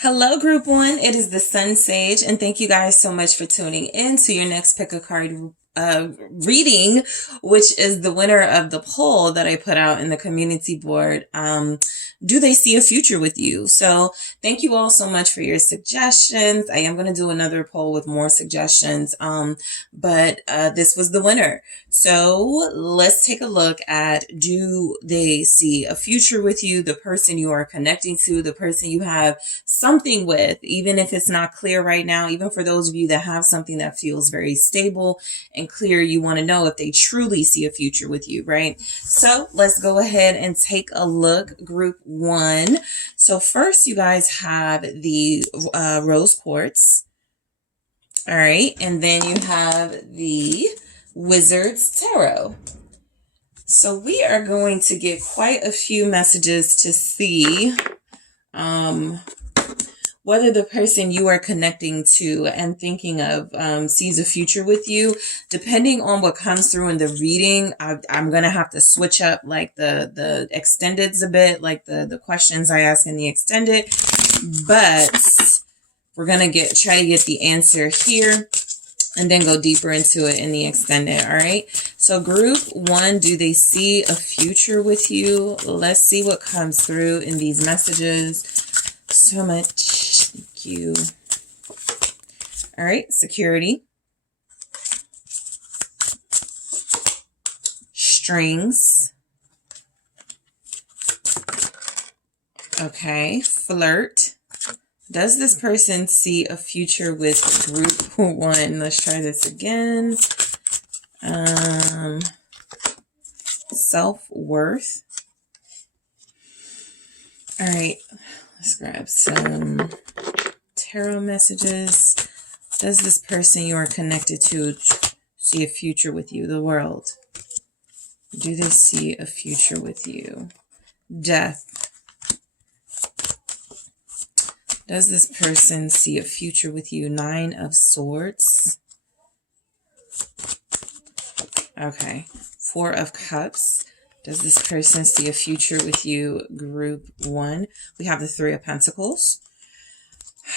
Hello, Group One. It is the SunSage, and thank you guys so much for tuning in to your next pick a card reading, which is the winner of the poll that I put out in the community board. Do they see a future with you? So thank you all so much for your suggestions. I am going to do another poll with more suggestions, but this was the winner. So let's take a look at, do they see a future with you, the person you are connecting to, the person you have something with, even if it's not clear right now, even for those of you that have something that feels very stable and clear, you want to know if they truly see a future with you, right? So let's go ahead and take a look, Group One. So first, you guys have the rose quartz. All right. And then you have the Wizard's Tarot. So we are going to get quite a few messages to see whether the person you are connecting to and thinking of sees a future with you. Depending on what comes through in the reading, I'm going to have to switch up like the extendeds a bit, like the questions I ask in the extended. But we're going to try to get the answer here and then go deeper into it in the extended. All right. So Group One, do they see a future with you? Let's see what comes through in these messages. So much. Thank you. All right. Security. Strings. Okay. Flirt. Does this person see a future with Group One? Let's try this again. Self-worth. All right. Let's grab some tarot messages. Does this person you are connected to see a future with you? The world. Do they see a future with you? Death. Does this person see a future with you? Nine of Swords. Okay. Four of Cups. Does this person see a future with you? Group One. We have the Three of Pentacles.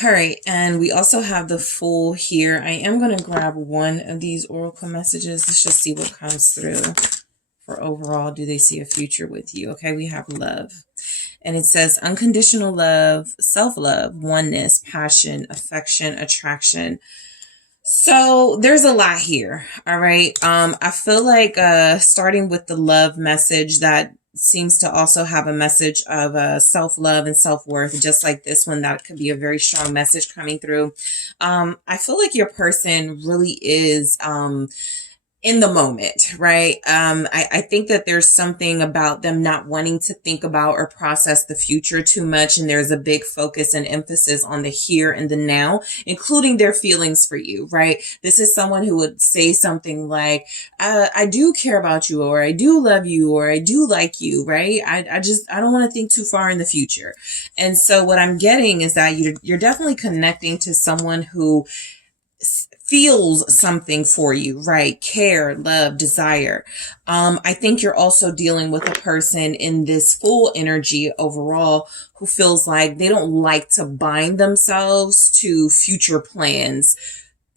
All right. And we also have the Fool here. I am going to grab one of these oracle messages. Let's just see what comes through for overall. Do they see a future with you? Okay. We have love. And it says unconditional love, self-love, oneness, passion, affection, attraction. So there's a lot here. All right. I feel like starting with the love message, that seems to also have a message of self-love and self-worth, just like this one. That could be a very strong message coming through. I feel like your person really is in the moment, right? I think that there's something about them not wanting to think about or process the future too much. And there's a big focus and emphasis on the here and the now, including their feelings for you, right? This is someone who would say something like, I do care about you, or I do love you, or I do like you, right? I don't want to think too far in the future. And so what I'm getting is that you're definitely connecting to someone who feels something for you, right? Care, love, desire. I think you're also dealing with a person in this Fool energy overall who feels like they don't like to bind themselves to future plans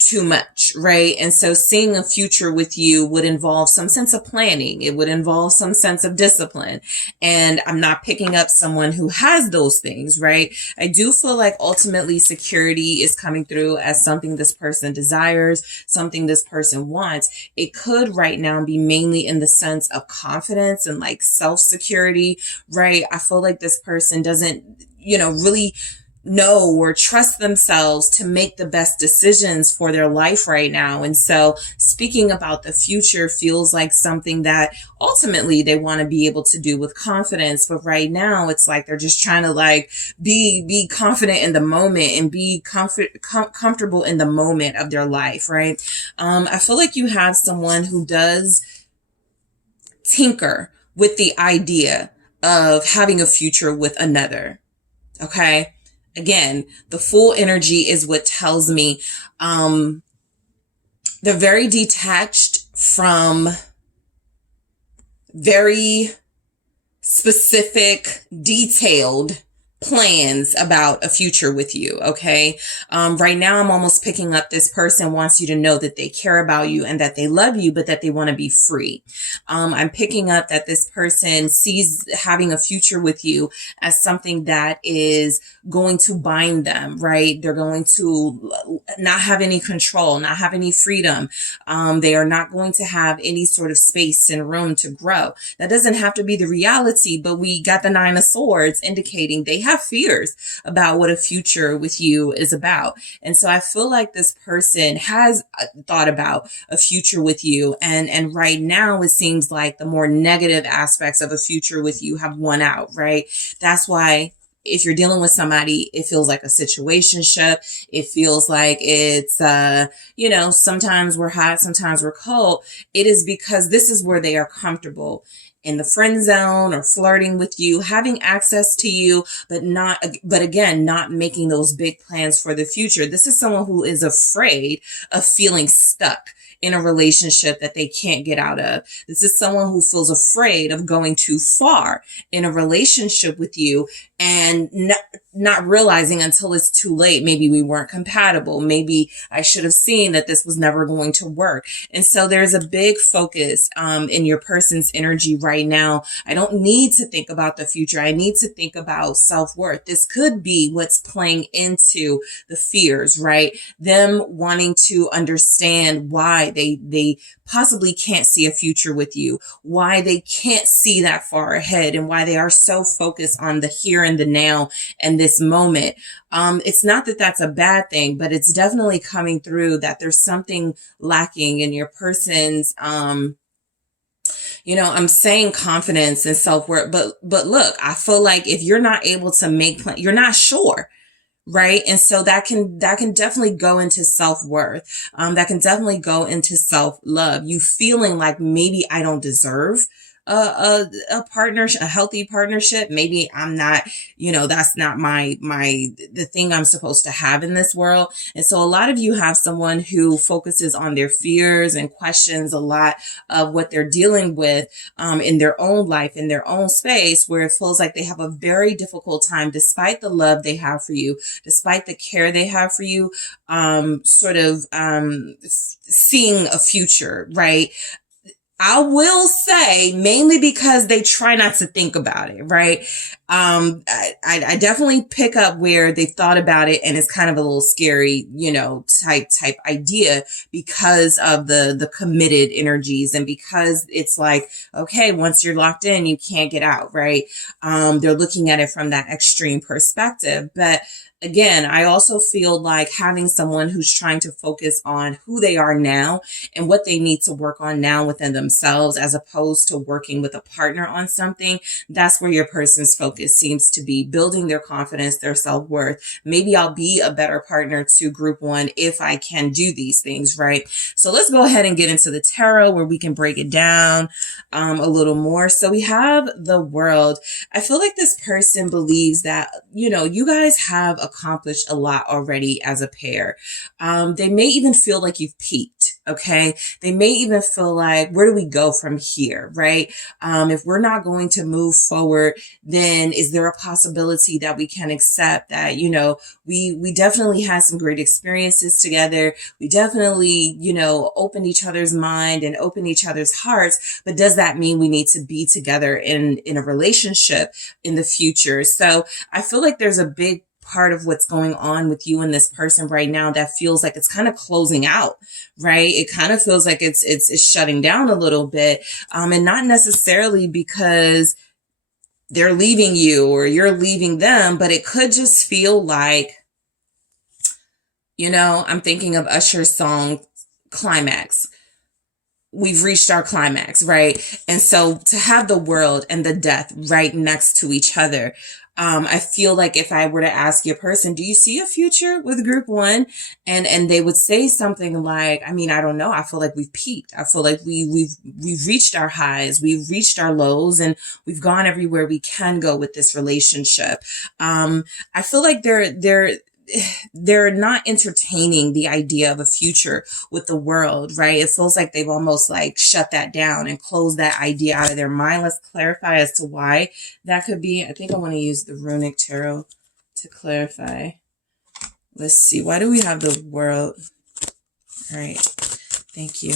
too much, right? And so seeing a future with you would involve some sense of planning. It would involve some sense of discipline. And I'm not picking up someone who has those things, right? I do feel like ultimately security is coming through as something this person desires, something this person wants. It could right now be mainly in the sense of confidence and like self-security, right? I feel like this person doesn't, really know or trust themselves to make the best decisions for their life right now. And so speaking about the future feels like something that ultimately they want to be able to do with confidence. But right now it's like they're just trying to like be confident in the moment and be comfortable in the moment of their life, right? I feel like you have someone who does tinker with the idea of having a future with another. Okay. Again, the Fool energy is what tells me they're very detached from very specific, detailed plans about a future with you. Okay. Right now, I'm almost picking up this person wants you to know that they care about you and that they love you, but that they want to be free. I'm picking up that this person sees having a future with you as something that is going to bind them, right? They're going to not have any control, not have any freedom. They are not going to have any sort of space and room to grow. That doesn't have to be the reality, but we got the Nine of Swords indicating they have fears about what a future with you is about. And so I feel like this person has thought about a future with you. And right now it seems like the more negative aspects of a future with you have won out, right? That's why if you're dealing with somebody, it feels like a situationship. It feels like it's, sometimes we're hot, sometimes we're cold. It is because this is where they are comfortable in the friend zone or flirting with you, having access to you, but again, not making those big plans for the future. This is someone who is afraid of feeling stuck in a relationship that they can't get out of. This is someone who feels afraid of going too far in a relationship with you and not realizing until it's too late. Maybe we weren't compatible. Maybe I should have seen that this was never going to work. And so there's a big focus in your person's energy right now. I don't need to think about the future. I need to think about self-worth. This could be what's playing into the fears, right? Them wanting to understand why they possibly can't see a future with you, why they can't see that far ahead, and why they are so focused on the here and the now and this moment. It's not that that's a bad thing, but it's definitely coming through that there's something lacking in your person's, I'm saying confidence and self-worth, but look, I feel like if you're not able to make plans, you're not sure. Right. And so that can definitely go into self-worth. That can definitely go into self-love. You feeling like maybe I don't deserve a partnership, a healthy partnership. Maybe I'm not, that's not the thing I'm supposed to have in this world. And so a lot of you have someone who focuses on their fears and questions a lot of what they're dealing with, in their own life, in their own space, where it feels like they have a very difficult time, despite the love they have for you, despite the care they have for you, seeing a future, right? I will say mainly because they try not to think about it, right? I definitely pick up where they thought about it and it's kind of a little scary, type idea because of the committed energies and because it's like, okay, once you're locked in, you can't get out, right? They're looking at it from that extreme perspective, but again, I also feel like having someone who's trying to focus on who they are now and what they need to work on now within themselves, as opposed to working with a partner on something. That's where your person's focus seems to be, building their confidence, their self-worth. Maybe I'll be a better partner to group one if I can do these things, right? So let's go ahead and get into the tarot where we can break it down a little more. So we have the World. I feel like this person believes that, you guys have accomplished a lot already as a pair. They may even feel like you've peaked. Okay. They may even feel like, where do we go from here? Right. If we're not going to move forward, then is there a possibility that we can accept that, we definitely had some great experiences together. We definitely, opened each other's mind and opened each other's hearts. But does that mean we need to be together in a relationship in the future? So I feel like there's a big part of what's going on with you and this person right now that feels like it's kind of closing out, right? It kind of feels like it's shutting down a little bit. And not necessarily because they're leaving you or you're leaving them, but it could just feel like, I'm thinking of Usher's song Climax. We've reached our climax, right? And so to have the world and the death right next to each other, I feel like if I were to ask your person, do you see a future with group one? And they would say something like, I don't know. I feel like we've peaked. I feel like we've reached our highs. We've reached our lows and we've gone everywhere we can go with this relationship. I feel like they're not entertaining the idea of a future with the world, right? It feels like they've almost like shut that down and closed that idea out of their mind. Let's clarify as to why that could be. I think I want to use the runic tarot to clarify. Let's see. Why do we have the world? All right. Thank you.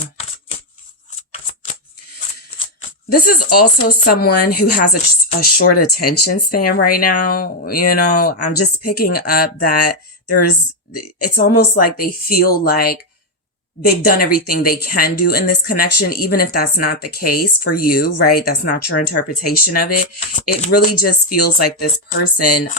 This is also someone who has a short attention span right now. You know, I'm just picking up that it's almost like they feel like they've done everything they can do in this connection, even if that's not the case for you, right? That's not your interpretation of it. It really just feels like this person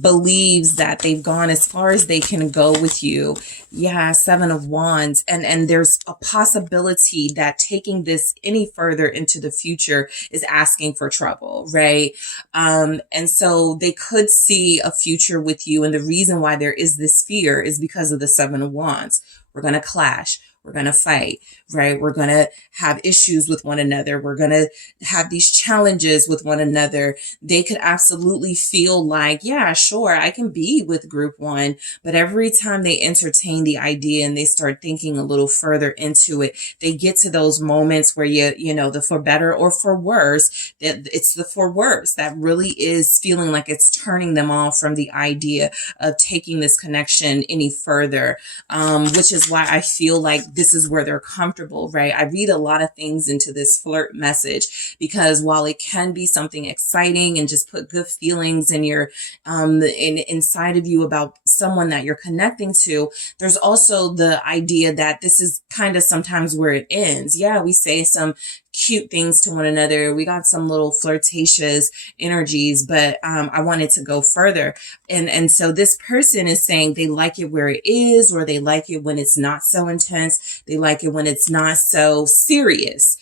believes that they've gone as far as they can go with you. Yeah, Seven of Wands. And there's a possibility that taking this any further into the future is asking for trouble, right? And so they could see a future with you. And the reason why there is this fear is because of the Seven of Wands. We're going to clash. We're going to fight, right? We're going to have issues with one another. We're going to have these challenges with one another. They could absolutely feel like, yeah, sure, I can be with group one. But every time they entertain the idea and they start thinking a little further into it, they get to those moments where you know, the for better or for worse, that it's the for worse that really is feeling like it's turning them off from the idea of taking this connection any further. Which is why I feel like this is where they're comfortable, right? I read a lot of things into this flirt message because while it can be something exciting and just put good feelings in your inside of you about someone that you're connecting to, there's also the idea that this is kind of sometimes where it ends. Yeah, we say some cute things to one another. We got some little flirtatious energies, but I wanted to go further. And so this person is saying they like it where it is, or they like it when it's not so intense. They like it when it's not so serious.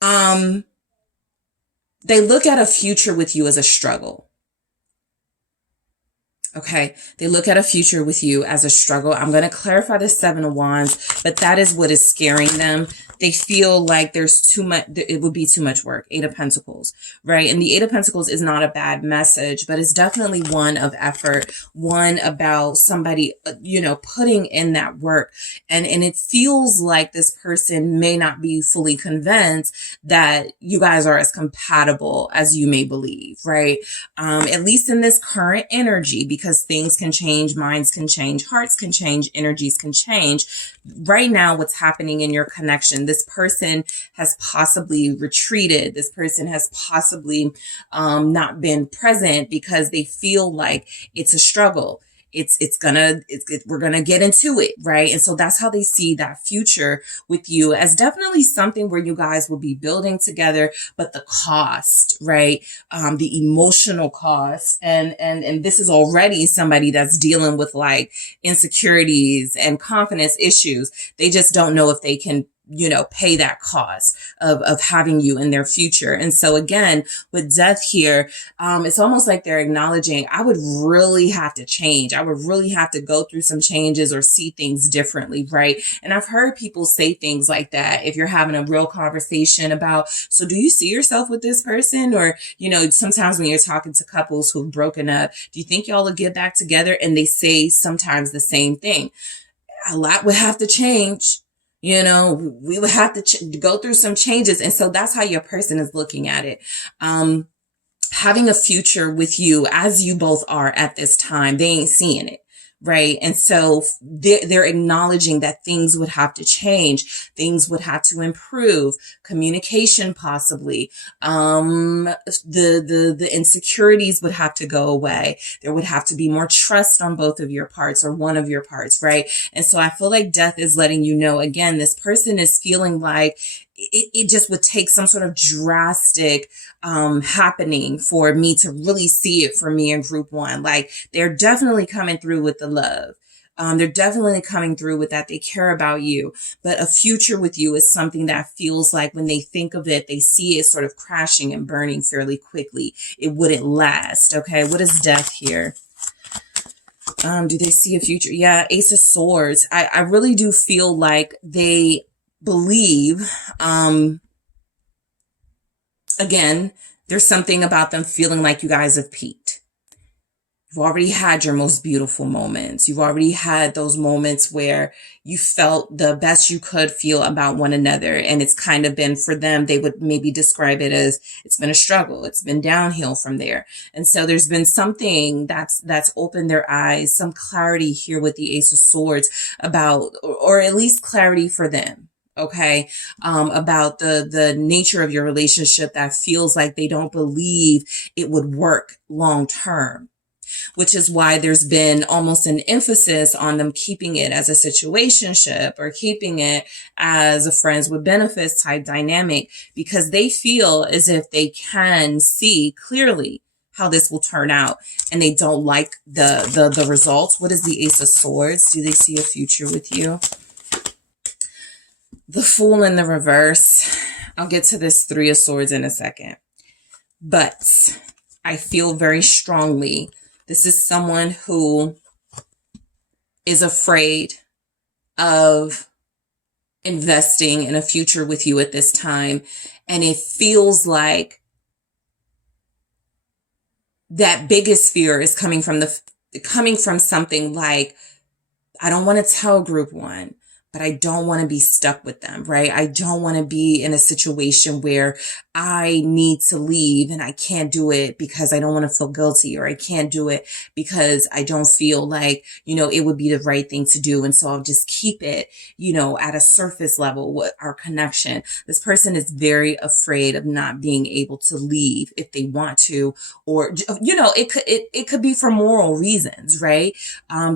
They look at a future with you as a struggle. Okay, they look at a future with you as a struggle. I'm going to clarify the Seven of Wands, but that is what is scaring them. They feel like there's too much, it would be too much work. Eight of Pentacles, right? And the Eight of Pentacles is not a bad message, but it's definitely one of effort, one about somebody, you know, putting in that work. And it feels like this person may not be fully convinced that you guys are as compatible as you may believe, right? At least in this current energy, because things can change, minds can change, hearts can change, energies can change. Right now, what's happening in your connection, this person has possibly retreated. This person has possibly not been present because they feel like it's a struggle. We're gonna get into it, right? And so that's how they see that future with you, as definitely something where you guys will be building together, but the cost, right? The emotional cost. And this is already somebody that's dealing with like insecurities and confidence issues. They just don't know if they can, you know, pay that cost of having you in their future. And so again, with death here, it's almost like they're acknowledging, I would really have to change. I would really have to go through some changes or see things differently, right? And I've heard people say things like that. If you're having a real conversation about, so do you see yourself with this person? Or, you know, sometimes when you're talking to couples who've broken up, do you think y'all will get back together? And they say sometimes the same thing. A lot would have to change. You know, we would have to go through some changes. And so that's how your person is looking at it. Having a future with you as you both are at this time, they ain't seeing it. Right. And so they're acknowledging that things would have to change. Things would have to improve. Communication, possibly. The insecurities would have to go away. There would have to be more trust on both of your parts or one of your parts. Right. And so I feel like death is letting you know, again, this person is feeling like it just would take some sort of drastic happening for me to really see it for me in group one. Like they're definitely coming through with the love. They're definitely coming through with that. They care about you, but a future with you is something that feels like when they think of it, they see it sort of crashing and burning fairly quickly. It wouldn't last. Okay. What is death here? Do they see a future? Yeah. Ace of Swords. I really do feel like they believe, again, there's something about them feeling like you guys have peaked. You've already had your most beautiful moments. You've already had those moments where you felt the best you could feel about one another. And it's kind of been, for them, they would maybe describe it as it's been a struggle. It's been downhill from there. And so there's been something that's opened their eyes, some clarity here with the Ace of Swords about, or at least clarity for them. Okay. About the nature of your relationship that feels like they don't believe it would work long term, which is why there's been almost an emphasis on them keeping it as a situationship or keeping it as a friends with benefits type dynamic, because they feel as if they can see clearly how this will turn out and they don't like the results. What is the Ace of Swords? Do they see a future with you? The Fool in the reverse. I'll get to this Three of Swords in a second. But I feel very strongly this is someone who is afraid of investing in a future with you at this time. And it feels like that biggest fear is coming from something like, I don't want to tell group one, but I don't want to be stuck with them, right? I don't want to be in a situation where I need to leave and I can't do it because I don't want to feel guilty, or I can't do it because I don't feel like, it would be the right thing to do. And so I'll just keep it, at a surface level with our connection. This person is very afraid of not being able to leave if they want to, or, it could be for moral reasons, right?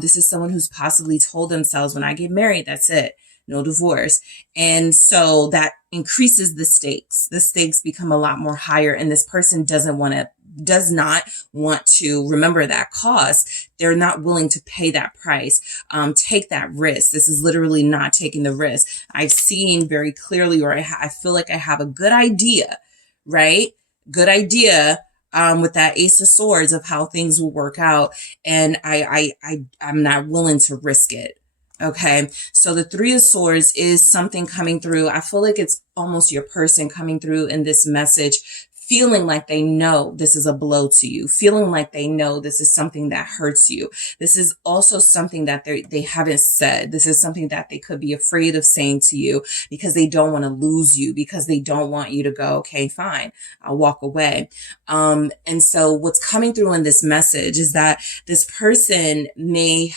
This is someone who's possibly told themselves, when I get married, that's it. No divorce. And so that increases the stakes. The stakes become a lot more higher, and this person does not want to remember that cost. They're not willing to pay that price, take that risk. This is literally not taking the risk. I've seen very clearly, or I feel like I have a good idea, right? Good idea. With that Ace of Swords of how things will work out. And I'm not willing to risk it. Okay. So the Three of Swords is something coming through. I feel like it's almost your person coming through in this message, feeling like they know this is a blow to you, feeling like they know this is something that hurts you. This is also something that they haven't said. This is something that they could be afraid of saying to you because they don't want to lose you, because they don't want you to go, okay, fine, I'll walk away. And so what's coming through in this message is that this person may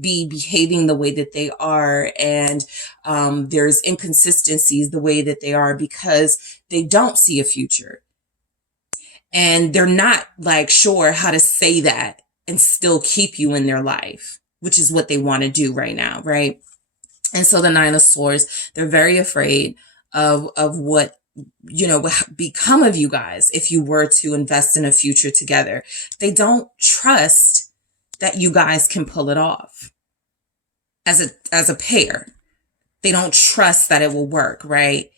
be behaving the way that they are, and there's inconsistencies the way that they are because they don't see a future. And they're not like sure how to say that and still keep you in their life, which is what they want to do right now, right? And so the Nine of Swords, they're very afraid of what, would become of you guys if you were to invest in a future together. They don't trust that you guys can pull it off as a pair. They don't trust that it will work, right?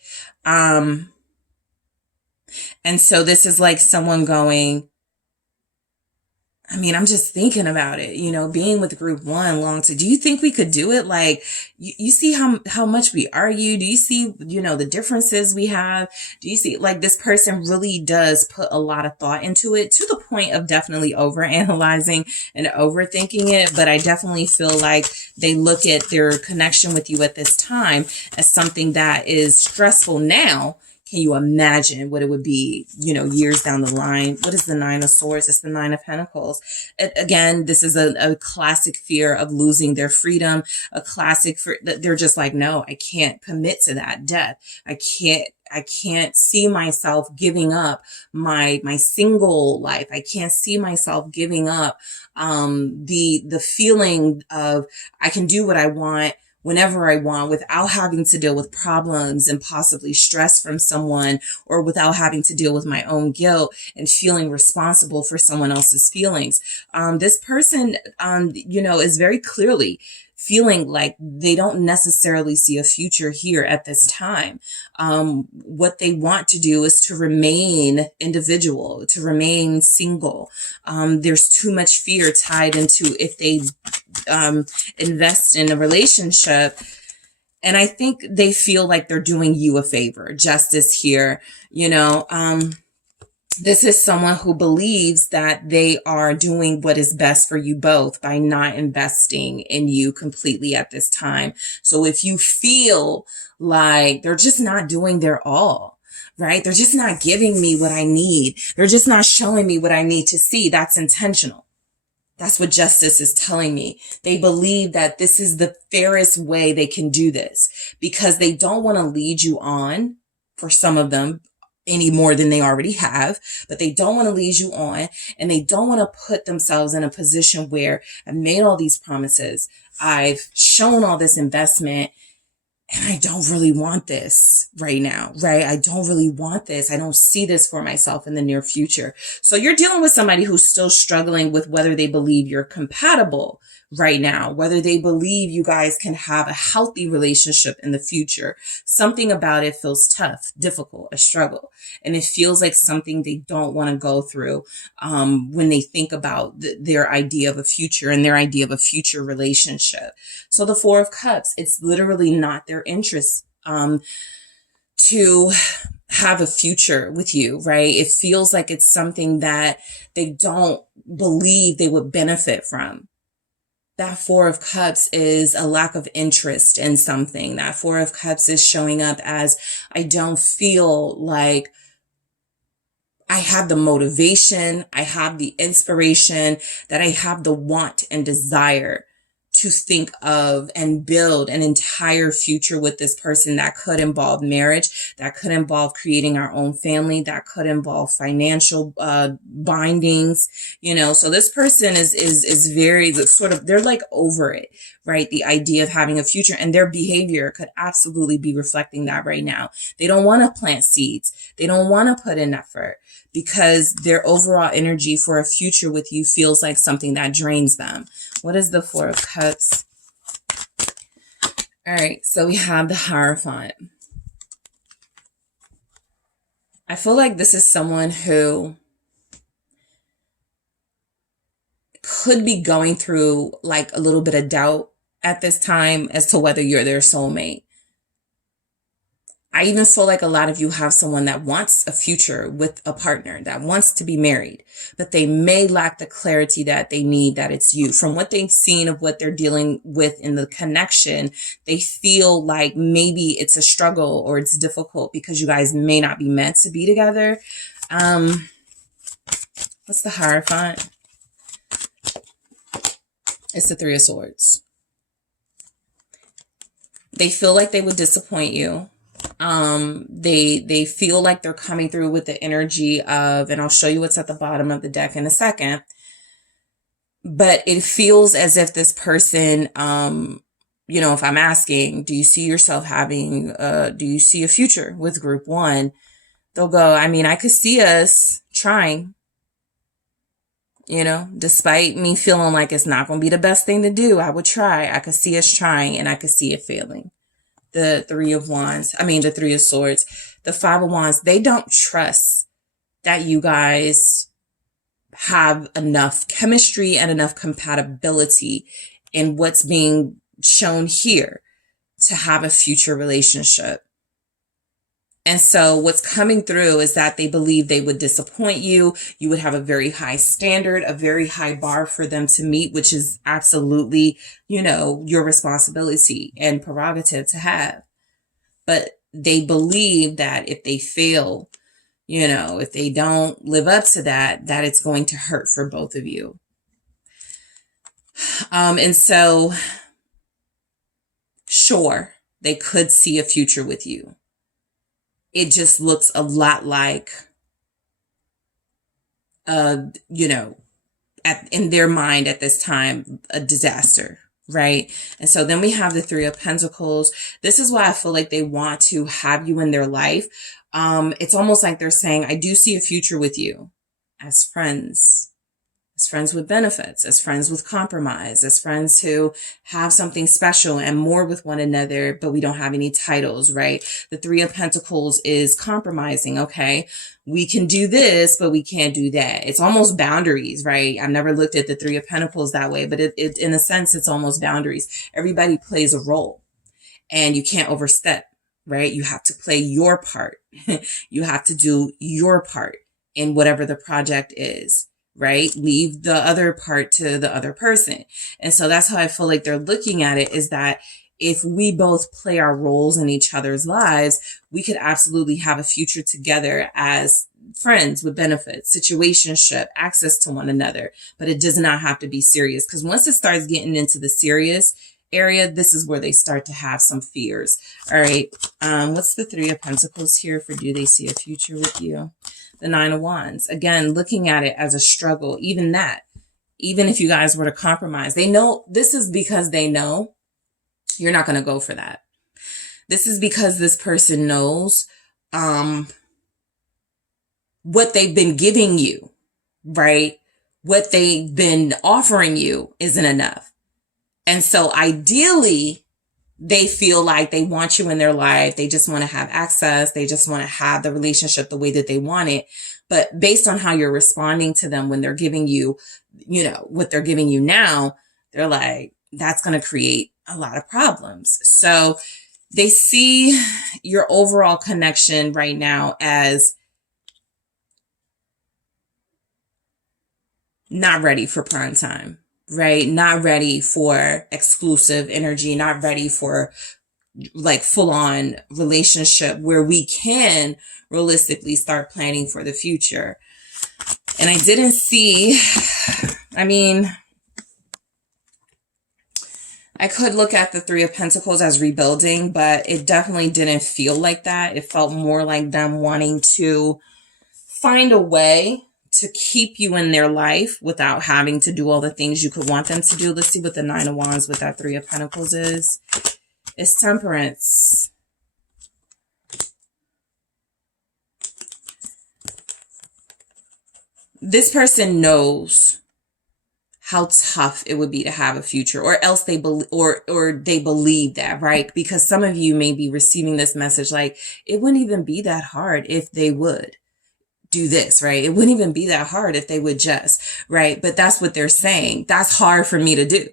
And so this is like someone going, I'm just thinking about it, being with group one do you think we could do it? Like, you see how much we argue? Do you see, the differences we have? Do you see, like, this person really does put a lot of thought into it, to the point of definitely overanalyzing and overthinking it. But I definitely feel like they look at their connection with you at this time as something that is stressful now. Can you imagine what it would be, years down the line? What is the Nine of Swords? It's the Nine of Pentacles. Again, this is a classic fear of losing their freedom, a classic fear that they're just like, no, I can't commit to that death. I can't see myself giving up my single life. I can't see myself giving up the feeling of I can do what I want whenever I want, without having to deal with problems and possibly stress from someone, or without having to deal with my own guilt and feeling responsible for someone else's feelings. This person, is very clearly feeling like they don't necessarily see a future here at this time. What they want to do is to remain individual, to remain single. There's too much fear tied into if they invest in a relationship. And I think they feel like they're doing you a favor. Justice here, This is someone who believes that they are doing what is best for you both by not investing in you completely at this time. So if you feel like they're just not doing their all, right? They're just not giving me what I need. They're just not showing me what I need to see. That's intentional. That's what justice is telling me. They believe that this is the fairest way they can do this because they don't want to lead you on, for some of them, any more than they already have, but they don't want to lead you on, and they don't want to put themselves in a position where I've made all these promises, I've shown all this investment, and I don't really want this right now, right? I don't really want this. I don't see this for myself in the near future. So you're dealing with somebody who's still struggling with whether they believe you're compatible right now, whether they believe you guys can have a healthy relationship in the future. Something about it feels tough, difficult, a struggle. And it feels like something they don't want to go through when they think about their idea of a future and their idea of a future relationship. So the Four of Cups, it's literally not their interest to have a future with you, right? It feels like it's something that they don't believe they would benefit from. That Four of Cups is a lack of interest in something. That Four of Cups is showing up as, I don't feel like I have the motivation, I have the inspiration, that I have the want and desire to think of and build an entire future with this person that could involve marriage, that could involve creating our own family, that could involve financial bindings, you know. So this person is very sort of, they're like over it, right? The idea of having a future, and their behavior could absolutely be reflecting that right now. They don't want to plant seeds. They don't want to put in effort because their overall energy for a future with you feels like something that drains them. What is the Four of Cups? All right, so we have the Hierophant. I feel like this is someone who could be going through like a little bit of doubt at this time as to whether you're their soulmate. I even feel like a lot of you have someone that wants a future with a partner, that wants to be married, but they may lack the clarity that they need, that it's you. From what they've seen of what they're dealing with in the connection, they feel like maybe it's a struggle or it's difficult because you guys may not be meant to be together. What's the Hierophant? It's the Three of Swords. They feel like they would disappoint you. They feel like they're coming through with the energy of, and I'll show you what's at the bottom of the deck in a second, but it feels as if this person, you know, if I'm asking, do you see yourself having, do you see a future with group one? They'll go, I mean, I could see us trying, you know, despite me feeling like it's not going to be the best thing to do. I would try. I could see us trying and I could see it failing. The Three of Wands, the Three of Swords, the Five of Wands, they don't trust that you guys have enough chemistry and enough compatibility in what's being shown here to have a future relationship. And so what's coming through is that they believe they would disappoint you. You would have a very high standard, a very high bar for them to meet, which is absolutely, you know, your responsibility and prerogative to have. But they believe that if they fail, you know, if they don't live up to that, that it's going to hurt for both of you. And so, sure, they could see a future with you. It just looks a lot like, you know, in their mind at this time, a disaster, right? And so then we have the Three of Pentacles. This is why I feel like they want to have you in their life. It's almost like they're saying, I do see a future with you as friends with benefits, as friends with compromise, as friends who have something special and more with one another, but we don't have any titles, right? The Three of Pentacles is compromising. Okay, we can do this, but we can't do that. It's almost boundaries, right? I've never looked at the Three of Pentacles that way, but it in a sense, it's almost boundaries. Everybody plays a role and you can't overstep, right? You have to play your part. You have to do your part in whatever the project is, right? Leave the other part to the other person. And so that's how I feel like they're looking at it, is that if we both play our roles in each other's lives, we could absolutely have a future together as friends with benefits, situationship, access to one another. But it does not have to be serious, because once it starts getting into the serious area, this is where they start to have some fears. All right. What's the Three of Pentacles here for do they see a future with you? The Nine of Wands. Again, looking at it as a struggle, even if you guys were to compromise, they know this is because they know you're not going to go for that. This is because this person knows what they've been giving you, right? What they've been offering you isn't enough. And so ideally, they feel like they want you in their life. They just want to have access. They just want to have the relationship the way that they want it. But based on how you're responding to them when they're giving you, what they're giving you now, they're like, that's going to create a lot of problems. So they see your overall connection right now as not ready for prime time, right? Not ready for exclusive energy, not ready for like full on relationship where we can realistically start planning for the future. And I didn't see, I could look at the Three of Pentacles as rebuilding, but it definitely didn't feel like that. It felt more like them wanting to find a way to keep you in their life without having to do all the things you could want them to do. Let's see what the Nine of Wands with that Three of Pentacles is. It's Temperance. This person knows how tough it would be to have a future, or else they believe that, right? Because some of you may be receiving this message like, it wouldn't even be that hard if they would do this, right? It wouldn't even be that hard if they would just, right? But that's what they're saying. That's hard for me to do.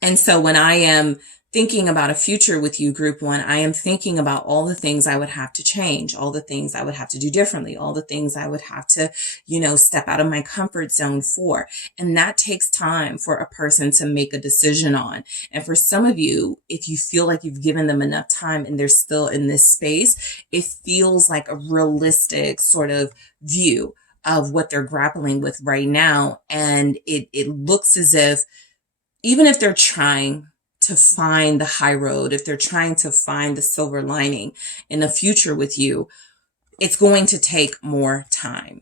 And so when I am thinking about a future with you, group one, I am thinking about all the things I would have to change, all the things I would have to do differently, all the things I would have to, step out of my comfort zone for. And that takes time for a person to make a decision on. And for some of you, if you feel like you've given them enough time and they're still in this space, it feels like a realistic sort of view of what they're grappling with right now. And it looks as if, even if they're trying to find the high road, if they're trying to find the silver lining in the future with you, it's going to take more time.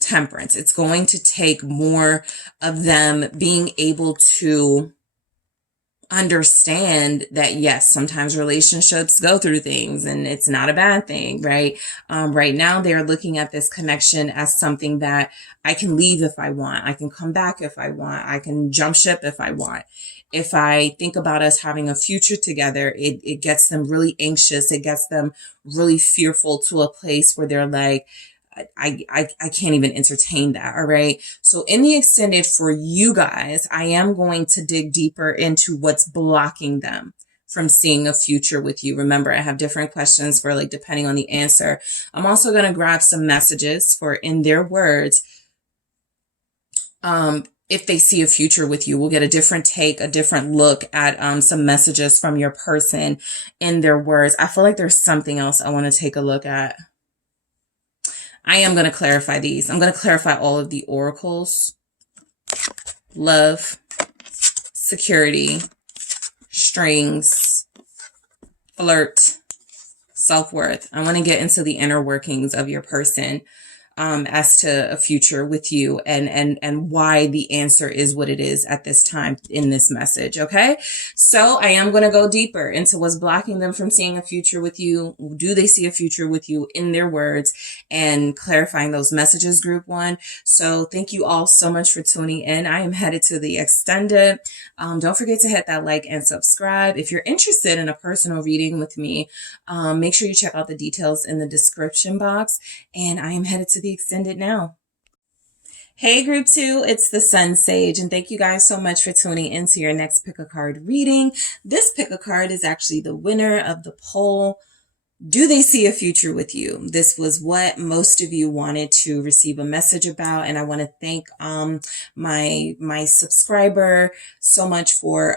Temperance. It's going to take more of them being able to understand that, yes, sometimes relationships go through things and it's not a bad thing, right? Right now, they're looking at this connection as something that I can leave if I want. I can come back if I want. I can jump ship if I want. If I think about us having a future together, it gets them really anxious. It gets them really fearful to a place where they're like, I can't even entertain that. All right. So in the extended for you guys, I am going to dig deeper into what's blocking them from seeing a future with you. Remember, I have different questions for depending on the answer. I'm also going to grab some messages for in their words. If they see a future with you, we'll get a different take, a different look at some messages from your person in their words. I feel like there's something else I want to take a look at. I am going to clarify these. I'm going to clarify all of the oracles. Love, security, strings, flirt, self-worth. I want to get into the inner workings of your person as to a future with you and why the answer is what it is at this time in this message. Okay. So I am going to go deeper into what's blocking them from seeing a future with you. Do they see a future with you in their words, and clarifying those messages, group one. So thank you all so much for tuning in. I am headed to the extended. Don't forget to hit that like and subscribe. If you're interested in a personal reading with me, make sure you check out the details in the description box. And I am headed to the extended now. Hey group two, it's the SunSage, and thank you guys so much for tuning into your next pick a card reading. This pick a card is actually the winner of the poll Do they see a future with you? This was what most of you wanted to receive a message about, and I want to thank my subscriber so much for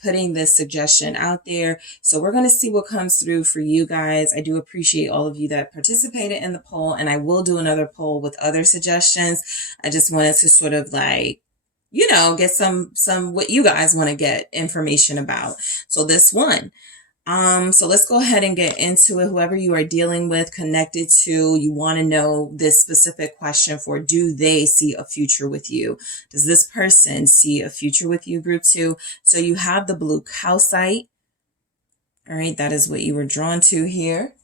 putting this suggestion out there. So we're going to see what comes through for you guys. I do appreciate all of you that participated in the poll, and I will do another poll with other suggestions. I just wanted to sort of like, you know, get some what you guys want to get information about. So this one. So let's go ahead and get into it. Whoever you are dealing with, connected to, you want to know this specific question for, do they see a future with you? Does this person see a future with you, group 2? So you have the blue calcite. All right, that is what you were drawn to here.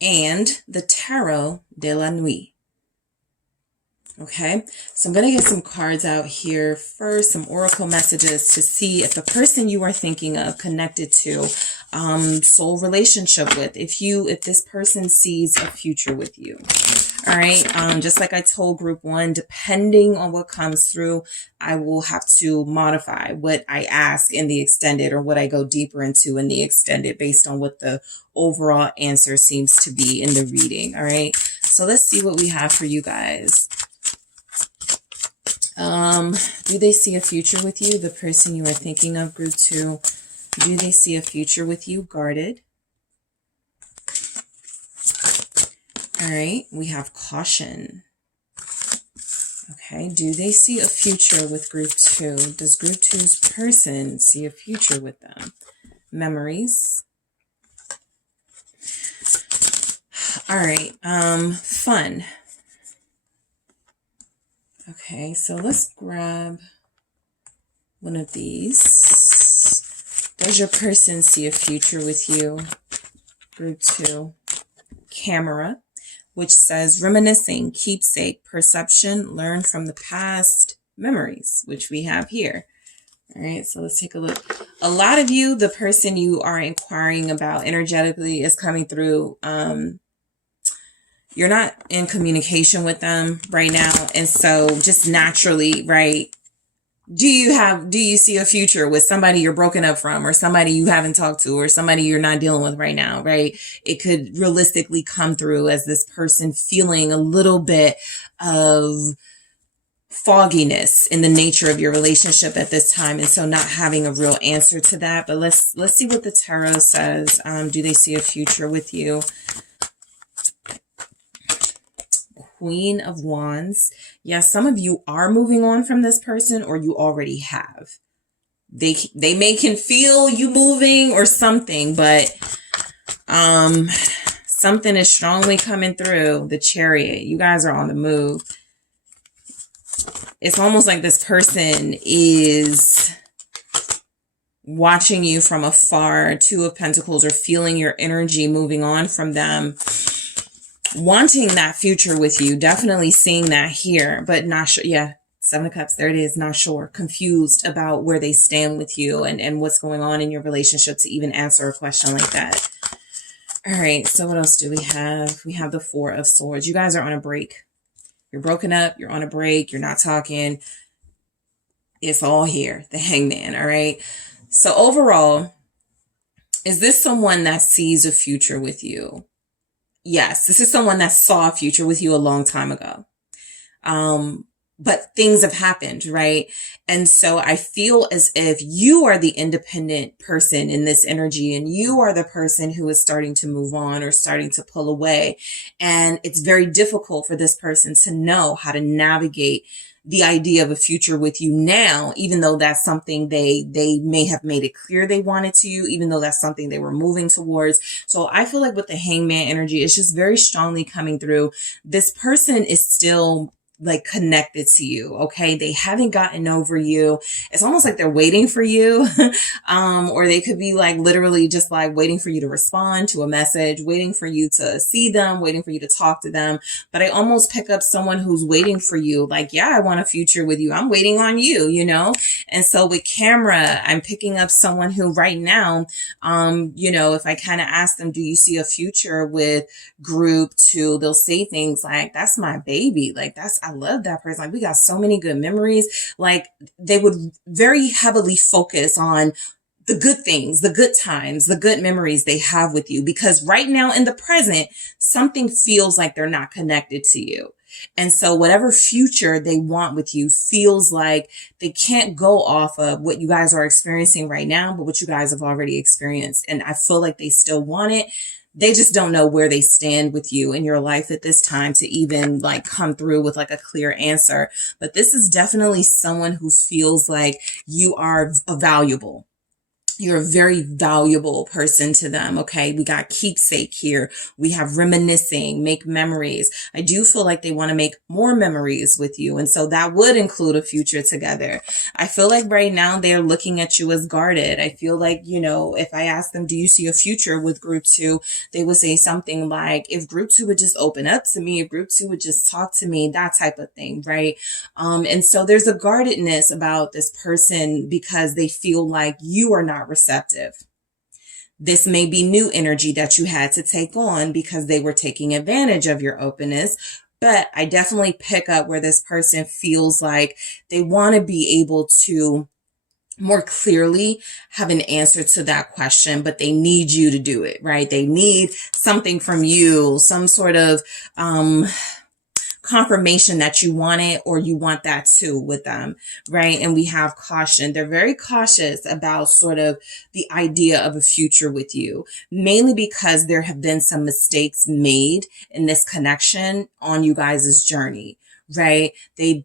And the Tarot de la Nuit. Okay, so I'm going to get some cards out here first, some oracle messages to see if the person you are thinking of, connected to, soul relationship with, if this person sees a future with you. All right, just like I told group 1, depending on what comes through, I will have to modify what I ask in the extended or what I go deeper into in the extended based on what the overall answer seems to be in the reading. All right, so let's see what we have for you guys. Do they see a future with you? The person you are thinking of, group 2. Do they see a future with you? Guarded. All right. We have caution. Okay. Do they see a future with group 2? Does group 2's person see a future with them? Memories. All right. Fun. Okay, so let's grab one of these. Does your person see a future with you? Group 2. Camera, which says reminiscing, keepsake, perception, learn from the past, memories, which we have here. All right, so let's take a look. A lot of you, the person you are inquiring about energetically is coming through. You're not in communication with them right now. And so just naturally, right? Do you see a future with somebody you're broken up from, or somebody you haven't talked to, or somebody you're not dealing with right now, right? It could realistically come through as this person feeling a little bit of fogginess in the nature of your relationship at this time. And so not having a real answer to that. But let's see what the tarot says. Do they see a future with you? Queen of Wands. Yes, some of you are moving on from this person, or you already have. They can feel you moving or something, but something is strongly coming through. The Chariot. You guys are on the move. It's almost like this person is watching you from afar. 2 of Pentacles, or feeling your energy moving on from them. Wanting that future with you, definitely seeing that here, but not sure. Yeah, 7 of Cups, there it is, not sure, confused about where they stand with you and what's going on in your relationship to even answer a question like that. All right, so what else do we have? We have the 4 of Swords. You guys are on a break. You're broken up, you're on a break, you're not talking. It's all here, the Hangman, all right? So overall, is this someone that sees a future with you? Yes, this is someone that saw a future with you a long time ago. But things have happened, right? And so I feel as if you are the independent person in this energy, and you are the person who is starting to move on or starting to pull away. And it's very difficult for this person to know how to navigate the idea of a future with you now, even though that's something they may have made it clear they wanted to you, even though that's something they were moving towards. So I feel like with the Hangman energy, it's just very strongly coming through. This person is still like connected to you. Okay. They haven't gotten over you. It's almost like they're waiting for you. Or they could be like literally just like waiting for you to respond to a message, waiting for you to see them, waiting for you to talk to them. But I almost pick up someone who's waiting for you. Like, yeah, I want a future with you. I'm waiting on you, you know? And so with Camera, I'm picking up someone who right now, you know, if I kind of ask them, do you see a future with group 2? They'll say things like, that's my baby. Like I love that person. Like we got so many good memories. Like they would very heavily focus on the good things, the good times, the good memories they have with you. Because right now in the present, something feels like they're not connected to you. And so whatever future they want with you feels like they can't go off of what you guys are experiencing right now, but what you guys have already experienced. And I feel like they still want it. They just don't know where they stand with you in your life at this time to even like come through with like a clear answer. But this is definitely someone who feels like you are valuable. You're a very valuable person to them. Okay. We got keepsake here. We have reminiscing, make memories. I do feel like they want to make more memories with you. And so that would include a future together. I feel like right now they're looking at you as guarded. I feel like, you know, if I ask them, do you see a future with group 2? They would say something like, if group 2 would just open up to me, if group 2 would just talk to me, that type of thing. Right. And so there's a guardedness about this person because they feel like you are not receptive. This may be new energy that you had to take on because they were taking advantage of your openness. But I definitely pick up where this person feels like they want to be able to more clearly have an answer to that question, but they need you to do it, right? They need something from you, some sort of, confirmation that you want it or you want that too with them, right? And we have caution. They're very cautious about sort of the idea of a future with you, mainly because there have been some mistakes made in this connection on you guys' journey. Right. They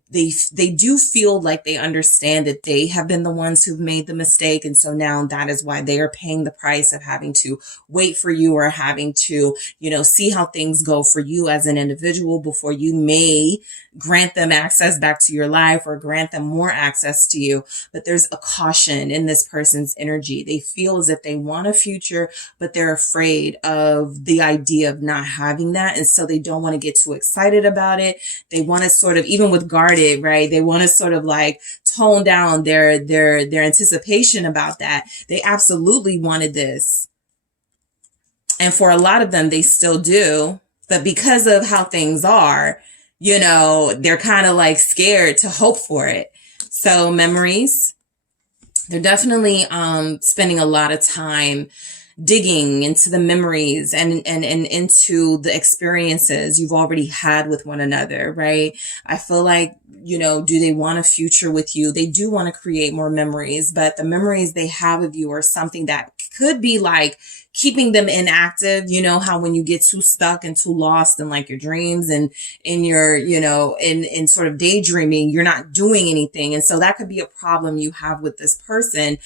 do feel like they understand that they have been the ones who've made the mistake. And so now that is why they are paying the price of having to wait for you or having to, you know, see how things go for you as an individual before you may grant them access back to your life or grant them more access to you. But there's a caution in this person's energy. They feel as if they want a future, but they're afraid of the idea of not having that. And so they don't want to get too excited about it. They want to sort of, even with guarded, right? They want to sort of like tone down their anticipation about that. They absolutely wanted this. And for a lot of them, they still do. But because of how things are, you know, they're kind of like scared to hope for it. So memories, they're definitely spending a lot of time digging into the memories and into the experiences you've already had with one another, right? I feel like, you know, do they want a future with you? They do want to create more memories, but the memories they have of you are something that could be like keeping them inactive. You know how when you get too stuck and too lost in like your dreams and in your, you know, in sort of daydreaming, you're not doing anything. And so that could be a problem you have with this person.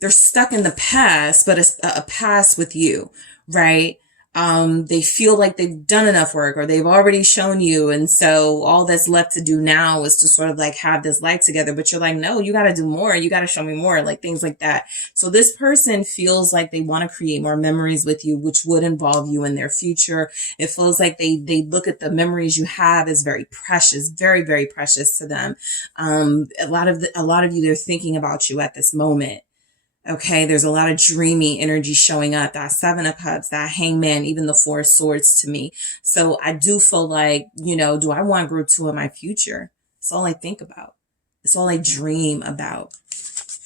They're stuck in the past, but a past with you, right? They feel like they've done enough work or they've already shown you. And so all that's left to do now is to sort of like have this life together. But you're like, no, you got to do more. You got to show me more, like things like that. So this person feels like they want to create more memories with you, which would involve you in their future. It feels like they look at the memories you have as very precious, very, very precious to them. A lot of you, they're thinking about you at this moment. Okay, there's a lot of dreamy energy showing up, that 7 of Cups, that Hangman, even the 4 of Swords to me. So I do feel like, you know, do I want group 2 in my future? It's all I think about. It's all I dream about.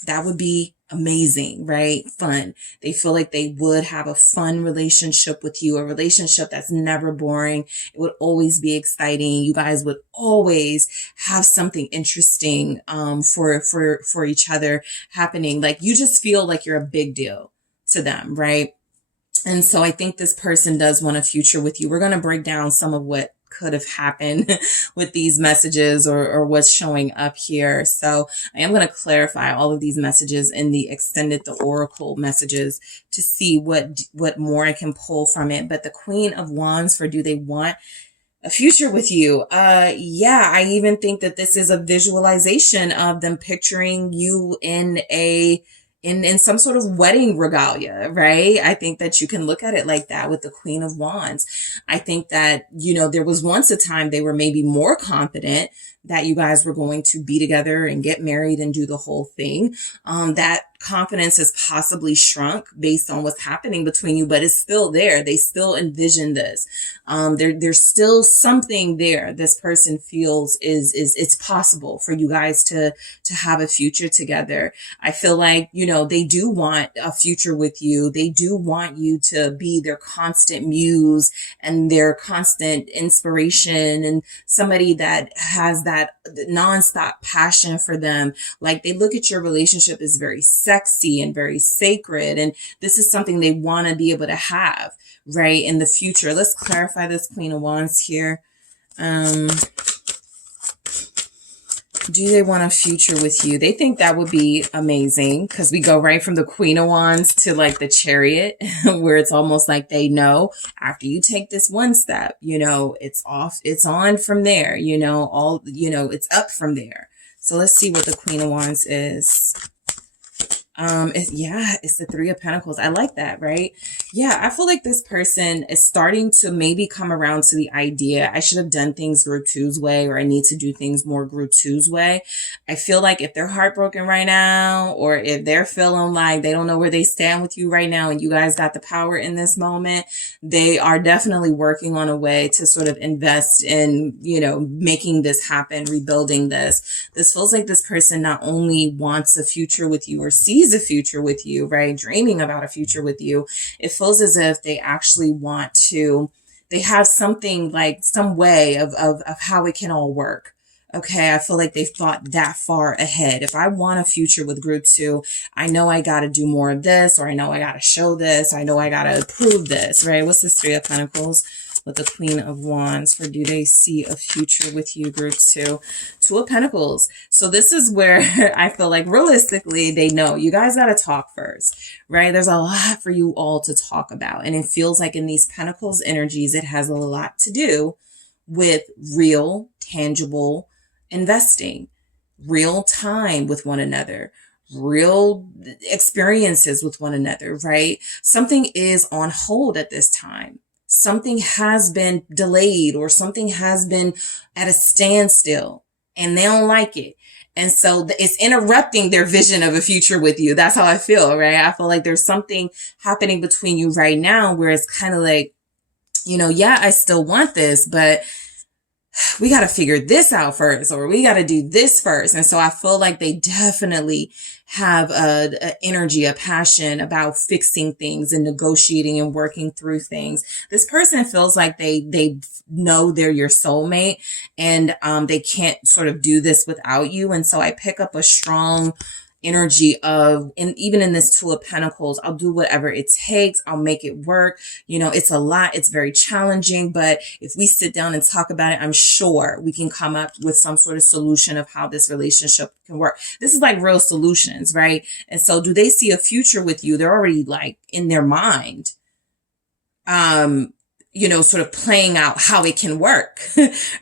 That would be amazing, right? Fun. They feel like they would have a fun relationship with you, a relationship that's never boring. It would always be exciting. You guys would always have something interesting for each other happening. Like you just feel like you're a big deal to them, right? And so I think this person does want a future with you. We're going to break down some of what could have happened with these messages or what's showing up here. So I am going to clarify all of these messages in the extended, the oracle messages to see what more I can pull from it. But the Queen of Wands for do they want a future with you? Yeah, I even think that this is a visualization of them picturing you in some sort of wedding regalia, right? I think that you can look at it like that with the Queen of Wands. I think that, you know, there was once a time they were maybe more confident that you guys were going to be together and get married and do the whole thing. That confidence has possibly shrunk based on what's happening between you, but it's still there. They still envision this. There's still something there. This person feels is it's possible for you guys to have a future together. I feel like, you know, they do want a future with you. They do want you to be their constant muse and their constant inspiration, and somebody that has that nonstop passion for them. Like, they look at your relationship as very sexy and very sacred, and this is something they want to be able to have, right, in the future. Let's clarify this Queen of Wands here. Do they want a future with you? They think that would be amazing, because we go right from the Queen of Wands to like the Chariot, where it's almost like they know after you take this one step, you know, it's off, it's on from there, you know, it's up from there. So let's see what the Queen of Wands is. It's the Three of Pentacles. I like that, right? Yeah, I feel like this person is starting to maybe come around to the idea, I should have done things Group 2's way, or I need to do things more Group 2's way. I feel like if they're heartbroken right now, or if they're feeling like they don't know where they stand with you right now, and you guys got the power in this moment, they are definitely working on a way to sort of invest in, you know, making this happen, rebuilding this. This feels like this person not only wants a future with you or sees a future with you, right? Dreaming about a future with you. It feels as if they actually want to, they have something like some way of how it can all work. Okay. I feel like they've thought that far ahead. If I want a future with Group 2, I know I got to do more of this, or I know I got to show this. I know I got to prove this, right? What's this Three of Pentacles with the Queen of Wands? For do they see a future with you, Group 2? Two of Pentacles. So this is where I feel like realistically they know you guys got to talk first, right? There's a lot for you all to talk about. And it feels like in these Pentacles energies, it has a lot to do with real, tangible investing, real time with one another, real experiences with one another, right? Something is on hold at this time. Something has been delayed, or something has been at a standstill, and they don't like it. And so it's interrupting their vision of a future with you. That's how I feel, right? I feel like there's something happening between you right now where it's kind of like, you know, yeah, I still want this, but we got to figure this out first, or we got to do this first. And so I feel like they definitely have a energy, a passion about fixing things and negotiating and working through things. This person feels like they know they're your soulmate, and they can't sort of do this without you. And so I pick up a strong energy of, and even in this Two of Pentacles, I'll do whatever it takes. I'll make it work. You know, it's a lot. It's very challenging, but if we sit down and talk about it, I'm sure we can come up with some sort of solution of how this relationship can work. This is like real solutions, right? And so do they see a future with you? They're already like in their mind, you know, sort of playing out how it can work,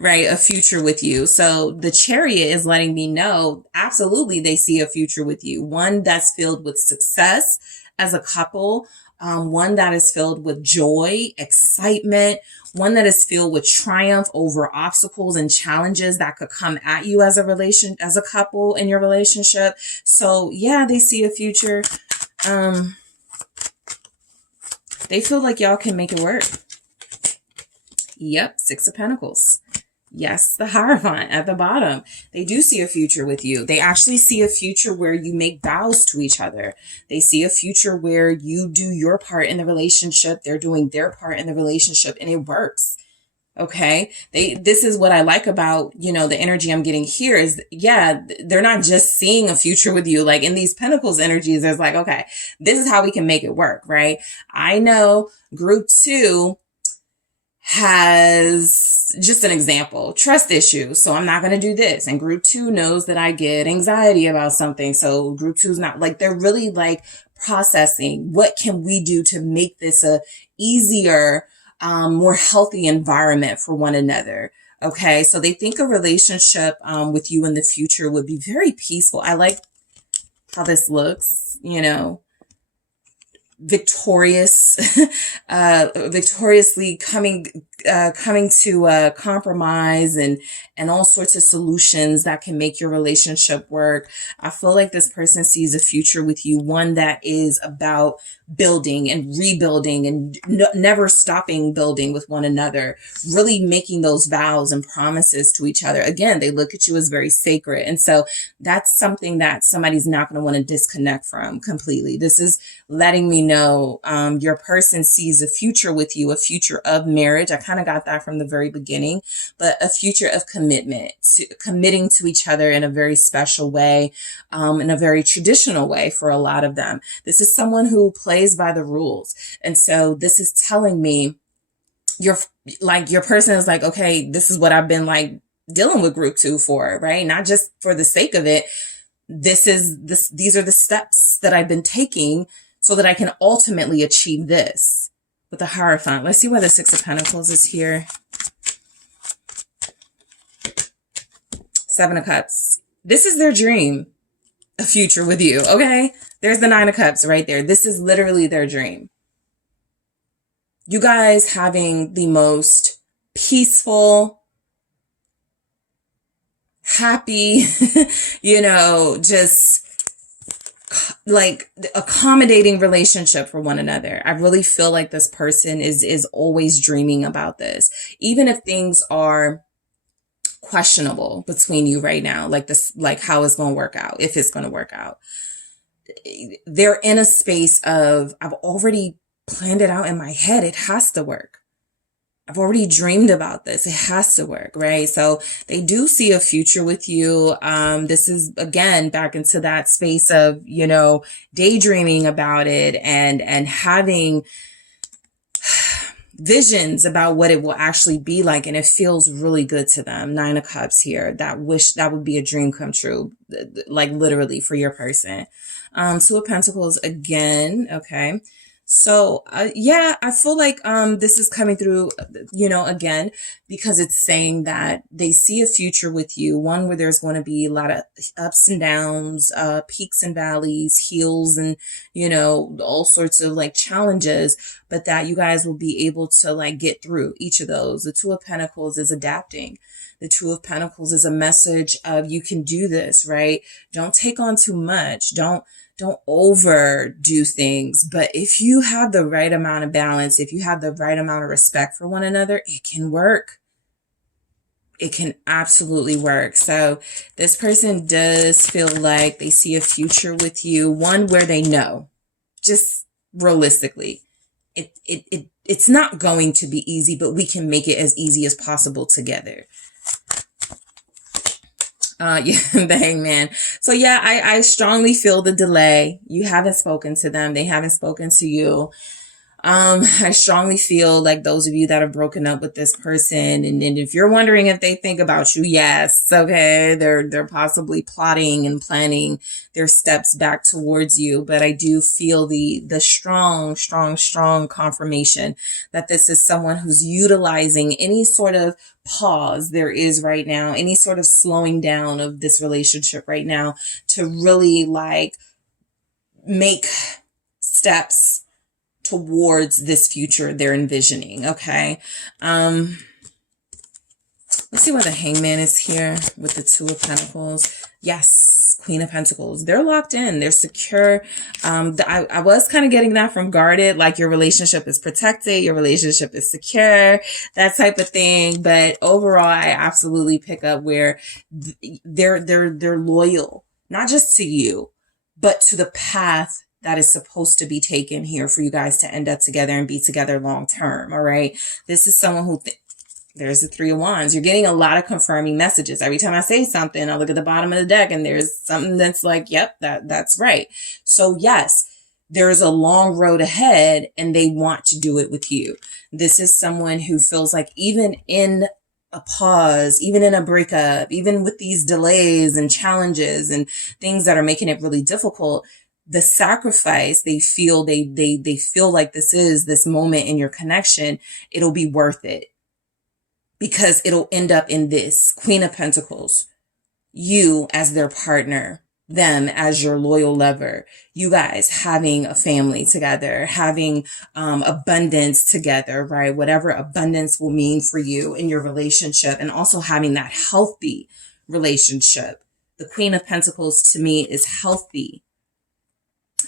right? A future with you. So the Chariot is letting me know, absolutely, they see a future with you. One that's filled with success as a couple, one that is filled with joy, excitement, one that is filled with triumph over obstacles and challenges that could come at you as a couple in your relationship. So yeah, they see a future. They feel like y'all can make it work. Yep, Six of Pentacles. Yes, the Hierophant at the bottom. They do see a future with you. They actually see a future where you make vows to each other. They see a future where you do your part in the relationship. They're doing their part in the relationship, and it works. Okay. This is what I like about, you know, the energy I'm getting here is, yeah, they're not just seeing a future with you. Like in these Pentacles energies, there's like, okay, this is how we can make it work, right? I know Group 2 has, just an example, trust issues. So I'm not going to do this. And Group 2 knows that I get anxiety about something. So Group 2 is not like, they're really like processing, what can we do to make this a easier, more healthy environment for one another. Okay. So they think a relationship, with you in the future would be very peaceful. I like how this looks, you know. victorious, victoriously coming to a compromise and all sorts of solutions that can make your relationship work. I feel like this person sees a future with you, one that is about building and rebuilding and never stopping building with one another, really making those vows and promises to each other. Again, they look at you as very sacred. And so that's something that somebody's not going to want to disconnect from completely. This is letting me know your person sees a future with you, a future of marriage. I kind of got that from the very beginning, but a future of commitment, to committing to each other in a very special way, in a very traditional way for a lot of them. This is someone who plays by the rules. And so this is telling me your person is like, okay, this is what I've been like dealing with group 2 for, right? Not just for the sake of it. These are the steps that I've been taking so that I can ultimately achieve this. With the Hierophant, let's see why the 6 of Pentacles is here. 7 of Cups. This is their dream, a future with you, okay? There's the 9 of Cups right there. This is literally their dream. You guys having the most peaceful, happy, just like accommodating relationship for one another. I really feel like this person is always dreaming about this. Even if things are questionable between you right now, like this, like how it's going to work out, if it's going to work out. They're in a space of, I've already planned it out in my head. It has to work. I've already dreamed about this. It has to work, right? So they do see a future with you. This is, again, back into that space of, daydreaming about it and having visions about what it will actually be like. And it feels really good to them. 9 of Cups here. That would be a dream come true, like literally for your person. 2 of Pentacles again. Okay. So, yeah, I feel like, this is coming through, again, because it's saying that they see a future with you, one where there's going to be a lot of ups and downs, peaks and valleys, heels and, all sorts of like challenges, but that you guys will be able to like get through each of those. The 2 of Pentacles is adapting. The 2 of Pentacles is a message of you can do this, right? Don't take on too much. Don't overdo things. But if you have the right amount of balance, if you have the right amount of respect for one another, it can work. It can absolutely work. So this person does feel like they see a future with you, one where they know, just realistically, it's not going to be easy, but we can make it as easy as possible together. Yeah, the Hangman. So yeah, I strongly feel the delay. You haven't spoken to them. They haven't spoken to you. I strongly feel like those of you that have broken up with this person, and if you're wondering if they think about you, yes, okay, they're possibly plotting and planning their steps back towards you. But I do feel the strong confirmation that this is someone who's utilizing any sort of pause there is right now, any sort of slowing down of this relationship right now to really like make steps towards this future they're envisioning. Okay. Let's see why the Hangman is here with the 2 of Pentacles. Yes, Queen of Pentacles. They're locked in. They're secure. I was kind of getting that from guarded, like your relationship is protected, your relationship is secure, that type of thing. But overall, I absolutely pick up where they're loyal, not just to you, but to the path that is supposed to be taken here for you guys to end up together and be together long term. All right. This is someone who there's the 3 of Wands. You're getting a lot of confirming messages. Every time I say something, I look at the bottom of the deck and there's something that's like, yep, that's right. So yes, there's a long road ahead and they want to do it with you. This is someone who feels like even in a pause, even in a breakup, even with these delays and challenges and things that are making it really difficult, the sacrifice they feel like this moment in your connection, it'll be worth it because it'll end up in this Queen of Pentacles, you as their partner them as your loyal lover, you guys having a family together, having abundance together, right? Whatever abundance will mean for you in your relationship, and also having that healthy relationship. The Queen of Pentacles to me is healthy.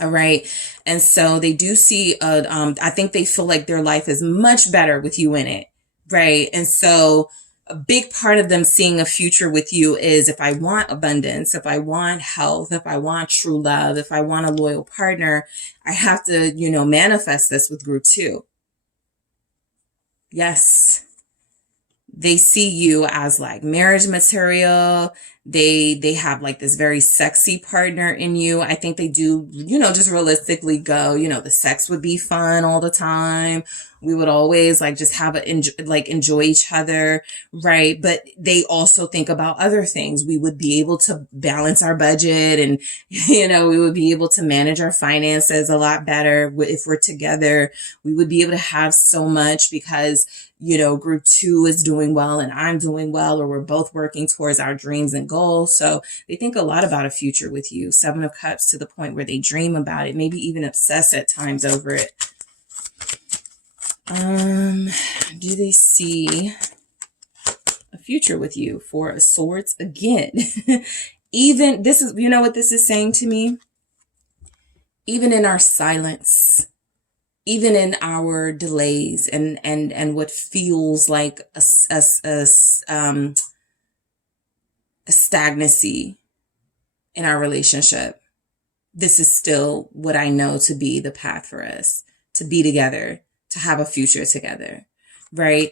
All right. And so they do see, I think they feel like their life is much better with you in it. Right. And so a big part of them seeing a future with you is, if I want abundance, if I want health, if I want true love, if I want a loyal partner, I have to, manifest this with group 2. Yes. They see you as like marriage material. They have like this very sexy partner in you. I think they do, just realistically go, the sex would be fun all the time. We would always like just have enjoy each other, right? But they also think about other things. We would be able to balance our budget, and, we would be able to manage our finances a lot better if we're together. We would be able to have so much because, group 2 is doing well and I'm doing well, or we're both working towards our dreams and goals. So they think a lot about a future with you. 7 of Cups to the point where they dream about it, maybe even obsess at times over it. Do they see a future with you? 4 of Swords again. Even this is, what this is saying to me? Even in our silence, even in our delays and what feels like a stagnancy in our relationship, this is still what I know to be the path for us, to be together, to have a future together, right?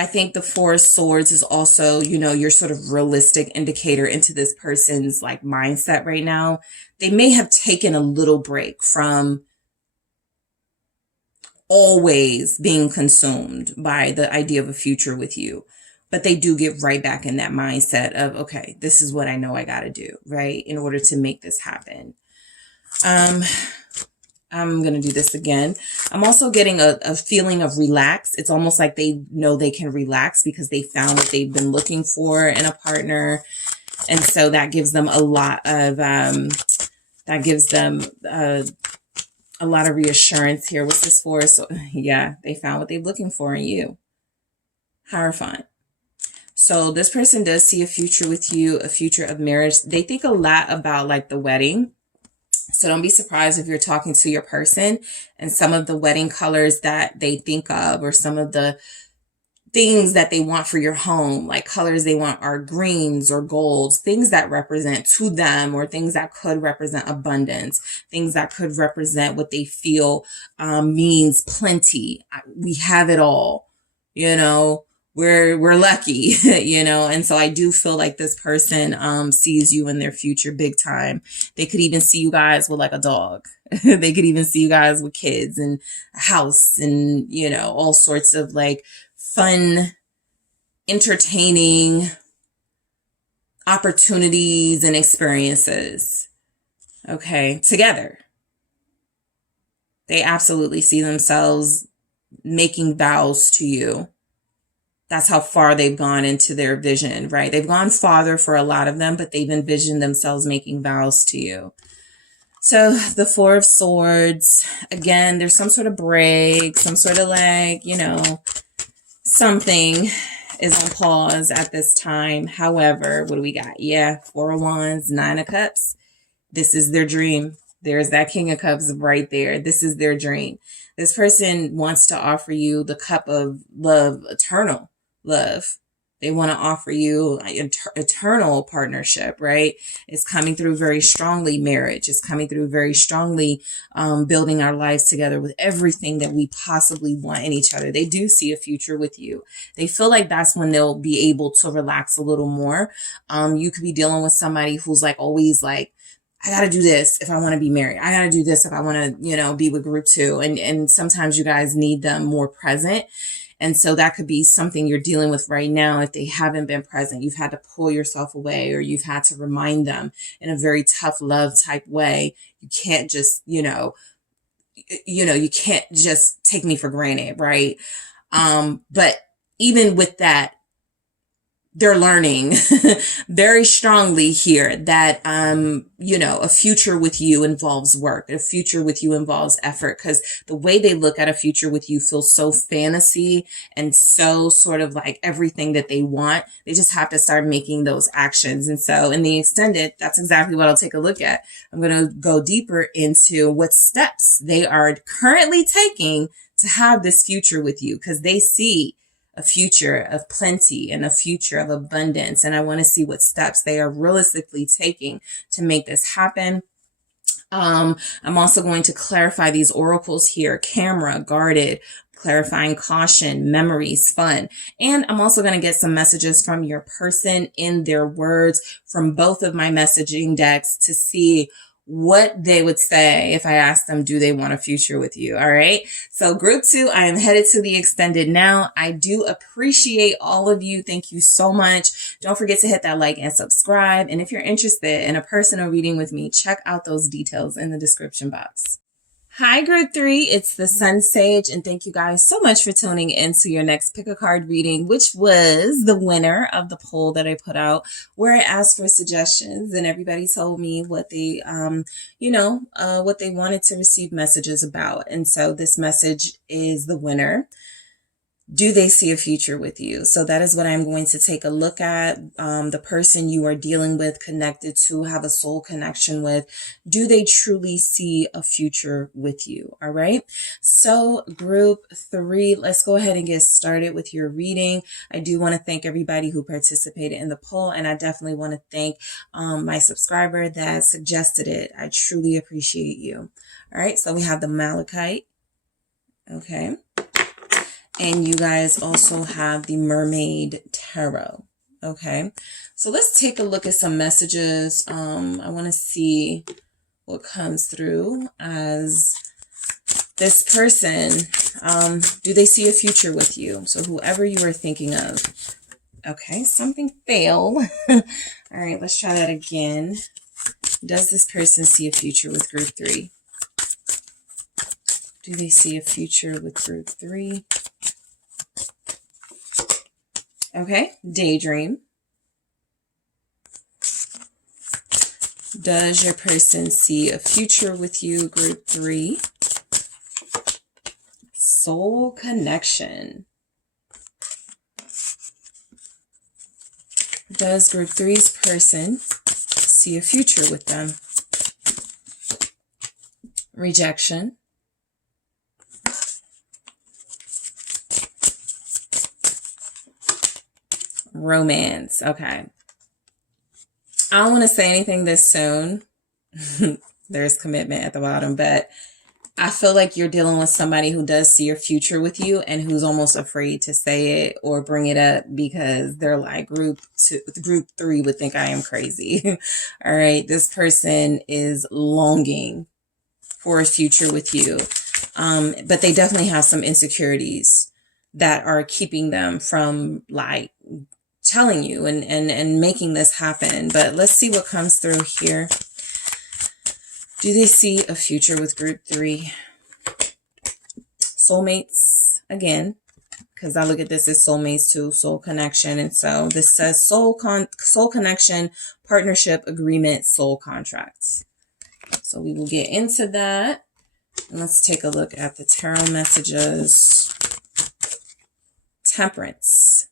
I think the 4 of Swords is also, your sort of realistic indicator into this person's like mindset right now. They may have taken a little break from always being consumed by the idea of a future with you, but they do get right back in that mindset of, okay, this is what I know I got to do, right? In order to make this happen. I'm going to do this again. I'm also getting a feeling of relax. It's almost like they know they can relax because they found what they've been looking for in a partner. And so that gives them a lot of, a lot of reassurance here. What's this for? So yeah, they found what they're looking for in you. Hierophant. So this person does see a future with you, a future of marriage. They think a lot about like the wedding. So don't be surprised if you're talking to your person and some of the wedding colors that they think of, or some of the things that they want for your home, like colors they want are greens or golds, things that represent to them, or things that could represent abundance, things that could represent what they feel means plenty. We have it all, we're lucky, and so I do feel like this person sees you in their future big time. They could even see you guys with like a dog. They could even see you guys with kids and a house and, all sorts of like fun, entertaining opportunities and experiences. Okay, together. They absolutely see themselves making vows to you. That's how far they've gone into their vision, right? They've gone farther for a lot of them, but they've envisioned themselves making vows to you. So the 4 of Swords, again, there's some sort of break, some sort of like, something is on pause at this time. However, what do we got? Yeah, 4 of Wands, 9 of Cups. This is their dream. There's that King of Cups right there. This is their dream. This person wants to offer you the cup of love, eternal love. They want to offer you eternal partnership, right? It's coming through very strongly. Marriage is coming through very strongly, building our lives together with everything that we possibly want in each other. They do see a future with you. They feel like that's when they'll be able to relax a little more. You could be dealing with somebody who's like always like, I got to do this if I want to be married. I got to do this if I want to, be with group 2. And sometimes you guys need them more present. And so that could be something you're dealing with right now. If they haven't been present, you've had to pull yourself away, or you've had to remind them in a very tough love type way. You can't just, you can't just take me for granted. Right. But even with that, they're learning very strongly here that, a future with you involves work. A future with you involves effort, because the way they look at a future with you feels so fantasy and so sort of like everything that they want. They just have to start making those actions. And so in the extended, that's exactly what I'll take a look at. I'm going to go deeper into what steps they are currently taking to have this future with you, because they see a future of plenty and a future of abundance. And I want to see what steps they are realistically taking to make this happen. I'm also going to clarify these oracles here: camera, guarded, clarifying caution, memories, fun. And I'm also going to get some messages from your person in their words from both of my messaging decks to see what they would say if I asked them, do they want a future with you? All right. So group 2, I am headed to the extended now. I do appreciate all of you. Thank you so much. Don't forget to hit that like and subscribe. And if you're interested in a personal reading with me, check out those details in the description box. Hi, group 3, it's the SunSage, and thank you guys so much for tuning in to your next pick a card reading, which was the winner of the poll that I put out, where I asked for suggestions, and everybody told me what they, what they wanted to receive messages about. And so this message is the winner. Do they see a future with you? So that is what I'm going to take a look at. The person you are dealing with, connected to, have a soul connection with, do they truly see a future with you? All right. So group 3, let's go ahead and get started with your reading. I do want to thank everybody who participated in the poll, and I definitely want to thank my subscriber that suggested it. I truly appreciate you. All right. So we have the Malachite. Okay. And you guys also have the Mermaid Tarot. Okay. So let's take a look at some messages. I want to see what comes through as this person. Do they see a future with you? So whoever you are thinking of. Okay. Something failed. All right. Let's try that again. Does this person see a future with group 3? Do they see a future with group 3? Okay, daydream. Does your person see a future with you, group 3? Soul connection. Does group 3's person see a future with them? Rejection. Romance. Okay. I don't want to say anything this soon. There's commitment at the bottom, but I feel like you're dealing with somebody who does see a future with you and who's almost afraid to say it or bring it up because they're like, group 3 would think I am crazy. All right. This person is longing for a future with you. But they definitely have some insecurities that are keeping them from like telling you and making this happen. But let's see what comes through here. Do they see a future with group 3? Soulmates again, because I look at this as soulmates too, soul connection. And so this says soul connection, partnership, agreement, soul contracts. So we will get into that. And let's take a look at the tarot messages. Temperance.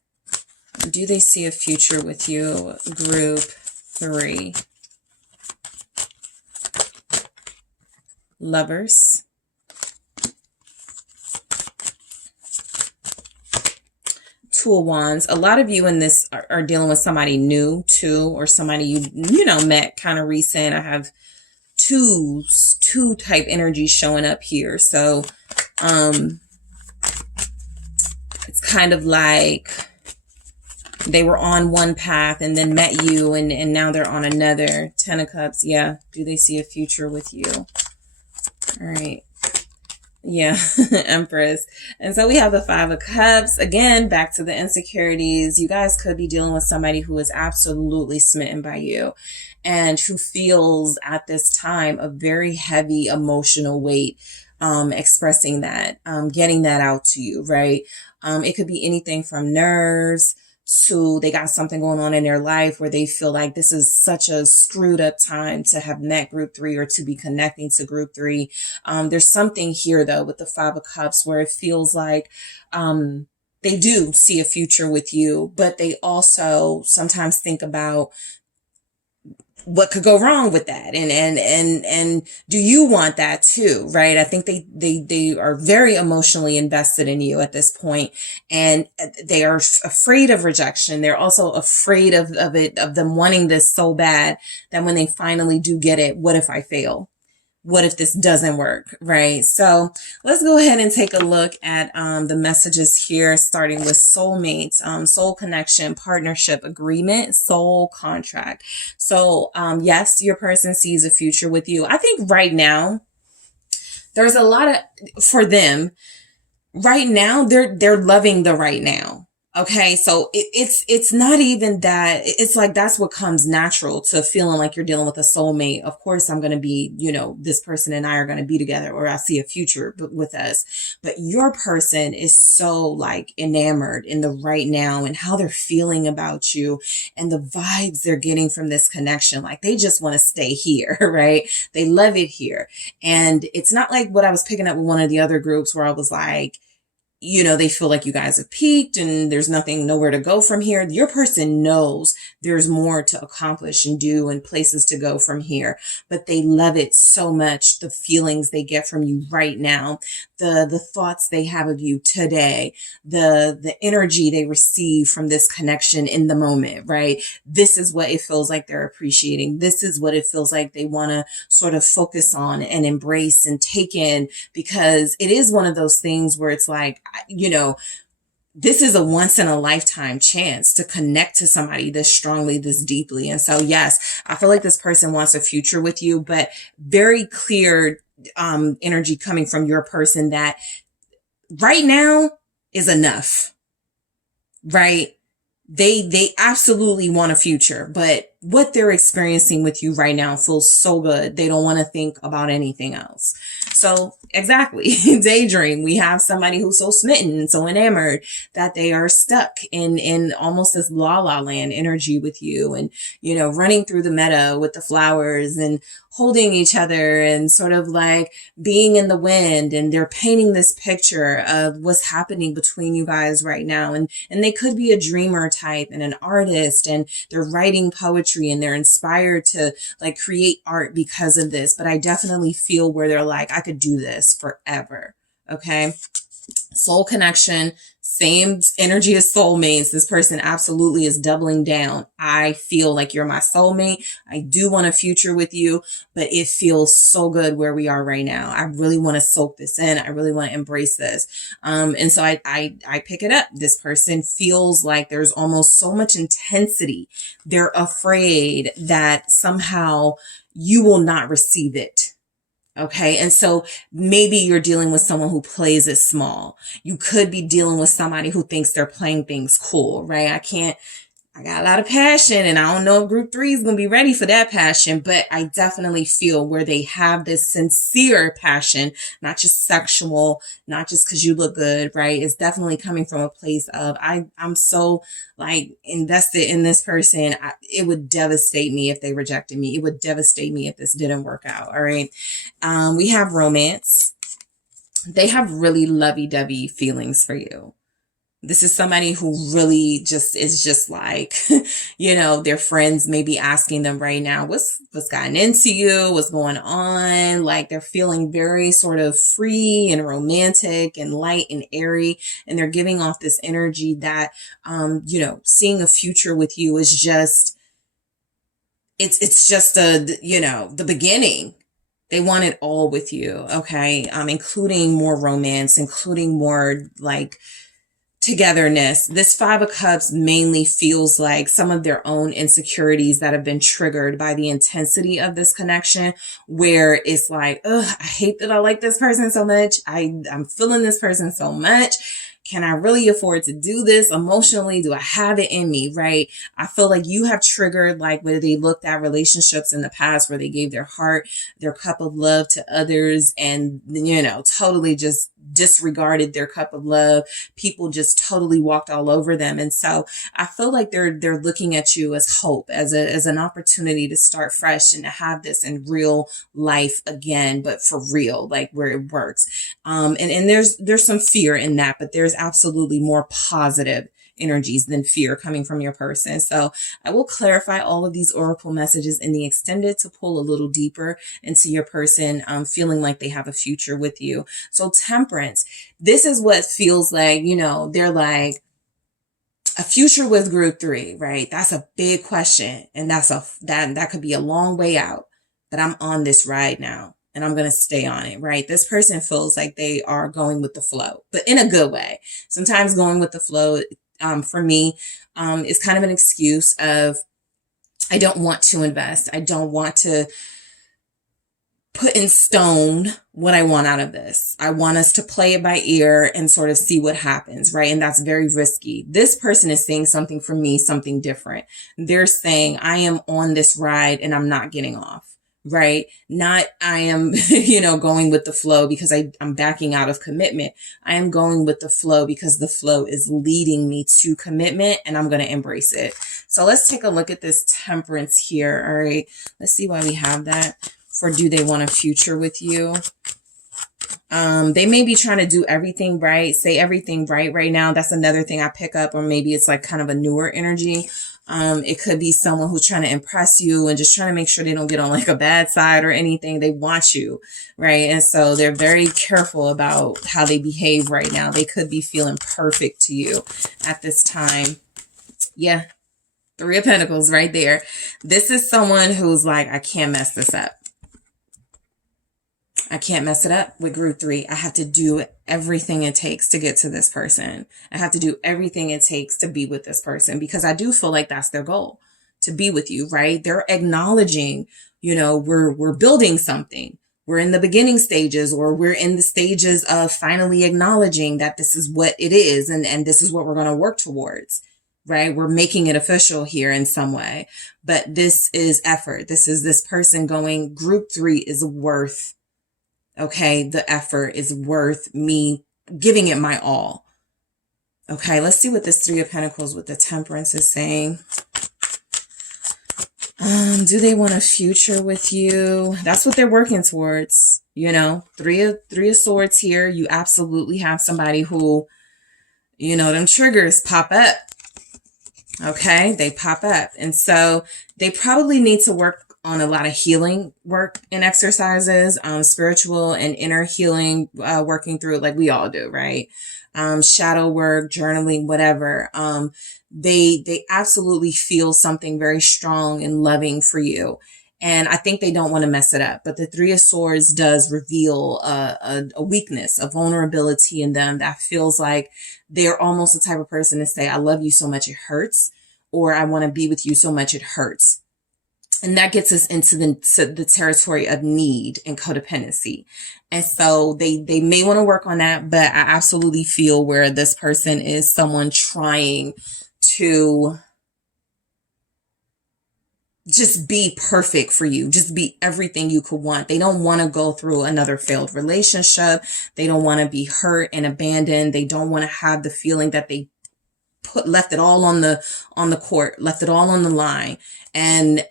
Do they see a future with you, group 3? Lovers. Two of Wands. A lot of you in this are dealing with somebody new too, or somebody you know met kind of recent. I have two type energy showing up here. So it's kind of like they were on one path and then met you and now they're on another. 10 of Cups. Yeah. Do they see a future with you? All right. Yeah. Empress. And so we have the 5 of Cups. Again, back to the insecurities. You guys could be dealing with somebody who is absolutely smitten by you and who feels at this time a very heavy emotional weight, expressing that, getting that out to you, right? It could be anything from nerves they got something going on in their life where they feel like this is such a screwed up time to have met group 3 or to be connecting to group 3. There's something here though with the 5 of Cups where it feels like, they do see a future with you, but they also sometimes think about what could go wrong with that, and do you want that too, right? I think they are very emotionally invested in you at this point, and they are afraid of rejection. They're also afraid of them wanting this so bad that when they finally do get it, what if I fail? What if this doesn't work, right? So let's go ahead and take a look at the messages here, starting with soulmates, soul connection, partnership, agreement, soul contract. So yes, your person sees a future with you. I think right now, there's a lot of, for them, right now, they're loving the right now. Okay, so it's not even that. It's like that's what comes natural to feeling like you're dealing with a soulmate. Of course, I'm going to be, this person and I are going to be together, or I see a future with us. But your person is so like enamored in the right now and how they're feeling about you and the vibes they're getting from this connection. Like they just want to stay here, right? They love it here. And it's not like what I was picking up with one of the other groups where I was like, they feel like you guys have peaked and there's nowhere to go from here. Your person knows there's more to accomplish and do and places to go from here, but they love it so much. The feelings they get from you right now, the thoughts they have of you today, the energy they receive from this connection in the moment, right? This is what it feels like they're appreciating. This is what it feels like they want to sort of focus on and embrace and take in, because it is one of those things where it's like, this is a once in a lifetime chance to connect to somebody this strongly, this deeply. And so, yes, I feel like this person wants a future with you, but very clear energy coming from your person that right now is enough, right? They absolutely want a future, but what they're experiencing with you right now feels so good. They don't want to think about anything else. So exactly, daydream. We have somebody who's so smitten and so enamored that they are stuck in almost this la la land energy with you, and, running through the meadow with the flowers and holding each other and sort of like being in the wind. And they're painting this picture of what's happening between you guys right now. And they could be a dreamer type and an artist, and they're writing poetry and they're inspired to like create art because of this. But I definitely feel where they're like, I could do this forever. Okay. Soul connection, same energy as soulmates. This person absolutely is doubling down. I feel like you're my soulmate. I do want a future with you, but it feels so good where we are right now. I really want to soak this in. I really want to embrace this. And so I pick it up. This person feels like there's almost so much intensity. They're afraid that somehow you will not receive it. Okay. And so maybe you're dealing with someone who plays it small. You could be dealing with somebody who thinks they're playing things cool, right? I got a lot of passion, and I don't know if group 3 is going to be ready for that passion, but I definitely feel where they have this sincere passion, not just sexual, not just because you look good, right? It's definitely coming from a place of, I'm so like invested in this person. It would devastate me if they rejected me. It would devastate me if this didn't work out. All right. We have romance. They have really lovey-dovey feelings for you. This is somebody who really just is just like, their friends may be asking them right now, what's gotten into you? What's going on? Like they're feeling very sort of free and romantic and light and airy. And they're giving off this energy that, seeing a future with you is just, it's just the beginning. They want it all with you. Okay. Including more romance, including more like togetherness. This 5 of Cups mainly feels like some of their own insecurities that have been triggered by the intensity of this connection, where it's like, ugh, I hate that I like this person so much. I'm feeling this person so much. Can I really afford to do this emotionally? Do I have it in me, right? I feel like you have triggered, like, where they looked at relationships in the past where they gave their heart, their cup of love to others, and, you know, totally just disregarded their cup of love. People just totally walked all over them. And so I feel like they're looking at you as hope, as an opportunity to start fresh and to have this in real life again, but for real, like where it works. And there's some fear in that, but there's absolutely more positive energies than fear coming from your person. So I will clarify all of these oracle messages in the extended to pull a little deeper into your person, feeling like they have a future with you. So Temperance, this is what feels like, you know, they're like, a future with group 3, right? That's a big question. And that could be a long way out, but I'm on this ride now. And I'm going to stay on it, right? This person feels like they are going with the flow, but in a good way. Sometimes going with the flow, for me, is kind of an excuse of, I don't want to invest. I don't want to put in stone what I want out of this. I want us to play it by ear and sort of see what happens, right? And that's very risky. This person is saying something for me, something different. They're saying, I am on this ride and I'm not getting off. Right? Not I am, you know, going with the flow because I'm backing out of commitment. I am going with the flow because the flow is leading me to commitment and I'm going to embrace it. So let's take a look at this Temperance here. All right. Let's see why we have that for do they want a future with you? They may be trying to do everything right, say everything right now. That's another thing I pick up, or maybe it's like kind of a newer energy. It could be someone who's trying to impress you and just trying to make sure they don't get on like a bad side or anything. They want you, right? And so they're very careful about how they behave right now. They could be feeling perfect to you at this time. Yeah. 3 of Pentacles right there. This is someone who's like, I can't mess this up. I can't mess it up with group 3. I have to do everything it takes to get to this person. I have to do everything it takes to be with this person because I do feel like that's their goal, to be with you, right? They're acknowledging, you know, we're building something. We're in the beginning stages, or we're in the stages of finally acknowledging that this is what it is. And this is what we're going to work towards, right? We're making it official here in some way, but this is effort. This is this person going, group 3 is worth, okay, the effort is worth me giving it my all. Okay, let's see what this 3 of Pentacles with the Temperance is saying. Do they want a future with you? That's what they're working towards. You know, 3 of Swords here. You absolutely have somebody who, you know, them triggers pop up. Okay, they pop up. And so they probably need to work on a lot of healing work and exercises, spiritual and inner healing, working through it like we all do, right? Shadow work, journaling, whatever. They absolutely feel something very strong and loving for you. And I think they don't want to mess it up. But the 3 of Swords does reveal a weakness, a vulnerability in them that feels like they're almost the type of person to say, I love you so much it hurts, or I want to be with you so much it hurts. And that gets us into the territory of need and codependency. And so they may want to work on that, but I absolutely feel where this person is someone trying to just be perfect for you, just be everything you could want. They don't want to go through another failed relationship. They don't want to be hurt and abandoned. They don't want to have the feeling that they left it all on the court, left it all on the line, and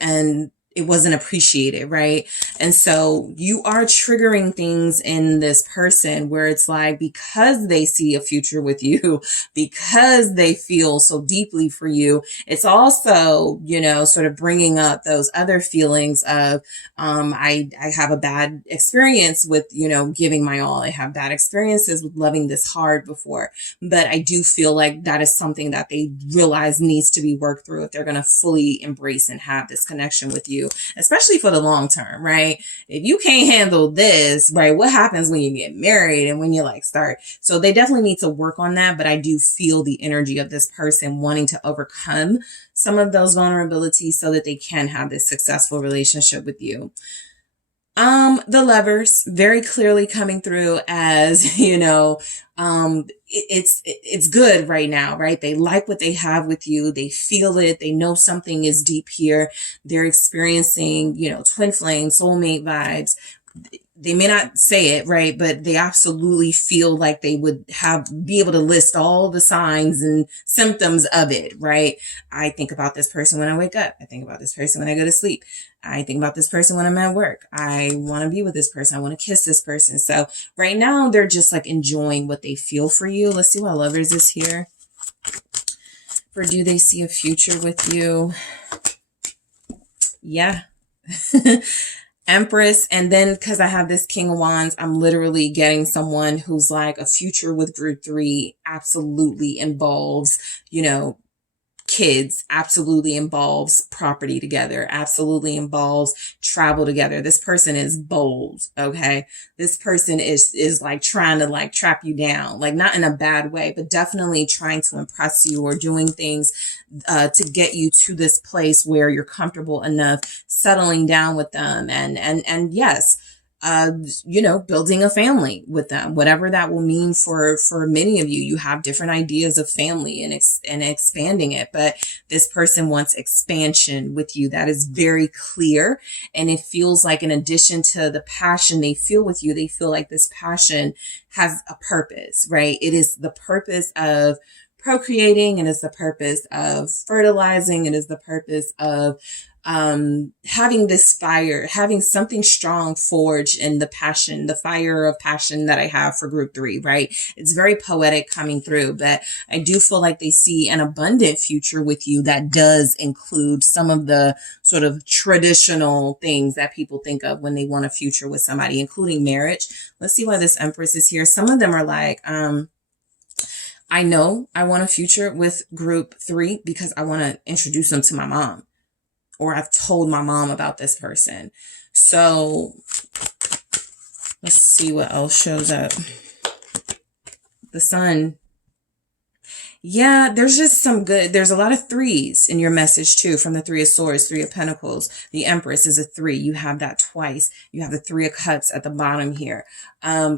it wasn't appreciated, right? And so you are triggering things in this person where it's like, because they see a future with you, because they feel so deeply for you, it's also, you know, sort of bringing up those other feelings of, I have a bad experience with, you know, giving my all. I have bad experiences with loving this hard before, but I do feel like that is something that they realize needs to be worked through if they're going to fully embrace and have this connection with you, especially for the long term, right? If you can't handle this, right, what happens when you get married and when you like start? So they definitely need to work on that, but I do feel the energy of this person wanting to overcome some of those vulnerabilities so that they can have this successful relationship with you. The lovers very clearly coming through as, it's good right now, right? They like what they have with you. They feel it. They know something is deep here. They're experiencing, twin flame, soulmate vibes. They may not say it, right? But they absolutely feel like they would be able to list all the signs and symptoms of it, right? I think about this person when I wake up. I think about this person when I go to sleep. I think about this person when I'm at work. I want to be with this person. I want to kiss this person. So right now they're just like enjoying what they feel for you. Let's see why lovers is here. Or do they see a future with you? Yeah. Empress. And then because I have this King of Wands, I'm literally getting someone who's like a future with group 3 absolutely involves, kids, absolutely involves property together, absolutely involves travel together. This person is bold. Okay. This person is like trying to like trap you down, like not in a bad way, but definitely trying to impress you or doing things to get you to this place where you're comfortable enough settling down with them. And yes, building a family with them, whatever that will mean for many of you. You have different ideas of family and expanding it, but this person wants expansion with you. That is very clear. And it feels like in addition to the passion they feel with you, they feel like this passion has a purpose, right? It is the purpose of procreating. It is the purpose of fertilizing. It is the purpose of having this fire, having something strong forged in the passion, the fire of passion that I have for group 3, right? It's very poetic coming through, but I do feel like they see an abundant future with you that does include some of the sort of traditional things that people think of when they want a future with somebody, including marriage. Let's see why this Empress is here. Some of them are like, I know I want a future with group 3 because I want to introduce them to my mom. Or I've told my mom about this person. So let's see what else shows up. The Sun. Yeah, there's just there's a lot of 3s in your message too, from the 3 of Swords, 3 of Pentacles. The Empress is a 3. You have that twice. You have the 3 of Cups at the bottom here.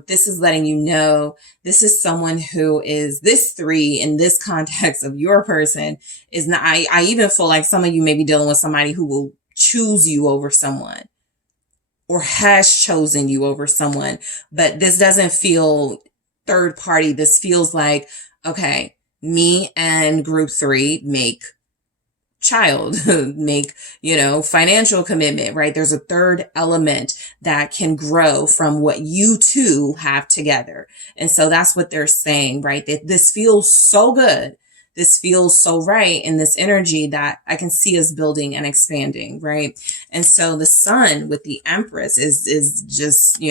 This is letting you know this is someone who is this 3 in this context of your person is not, I even feel like some of you may be dealing with somebody who will choose you over someone or has chosen you over someone, but this doesn't feel third party. This feels like, okay, me and group 3 make child, make, financial commitment, right? There's a third element that can grow from what you two have together. And so that's what they're saying, right? That this feels so good. This feels so right in this energy that I can see us building and expanding, right? And so the Sun with the Empress is just,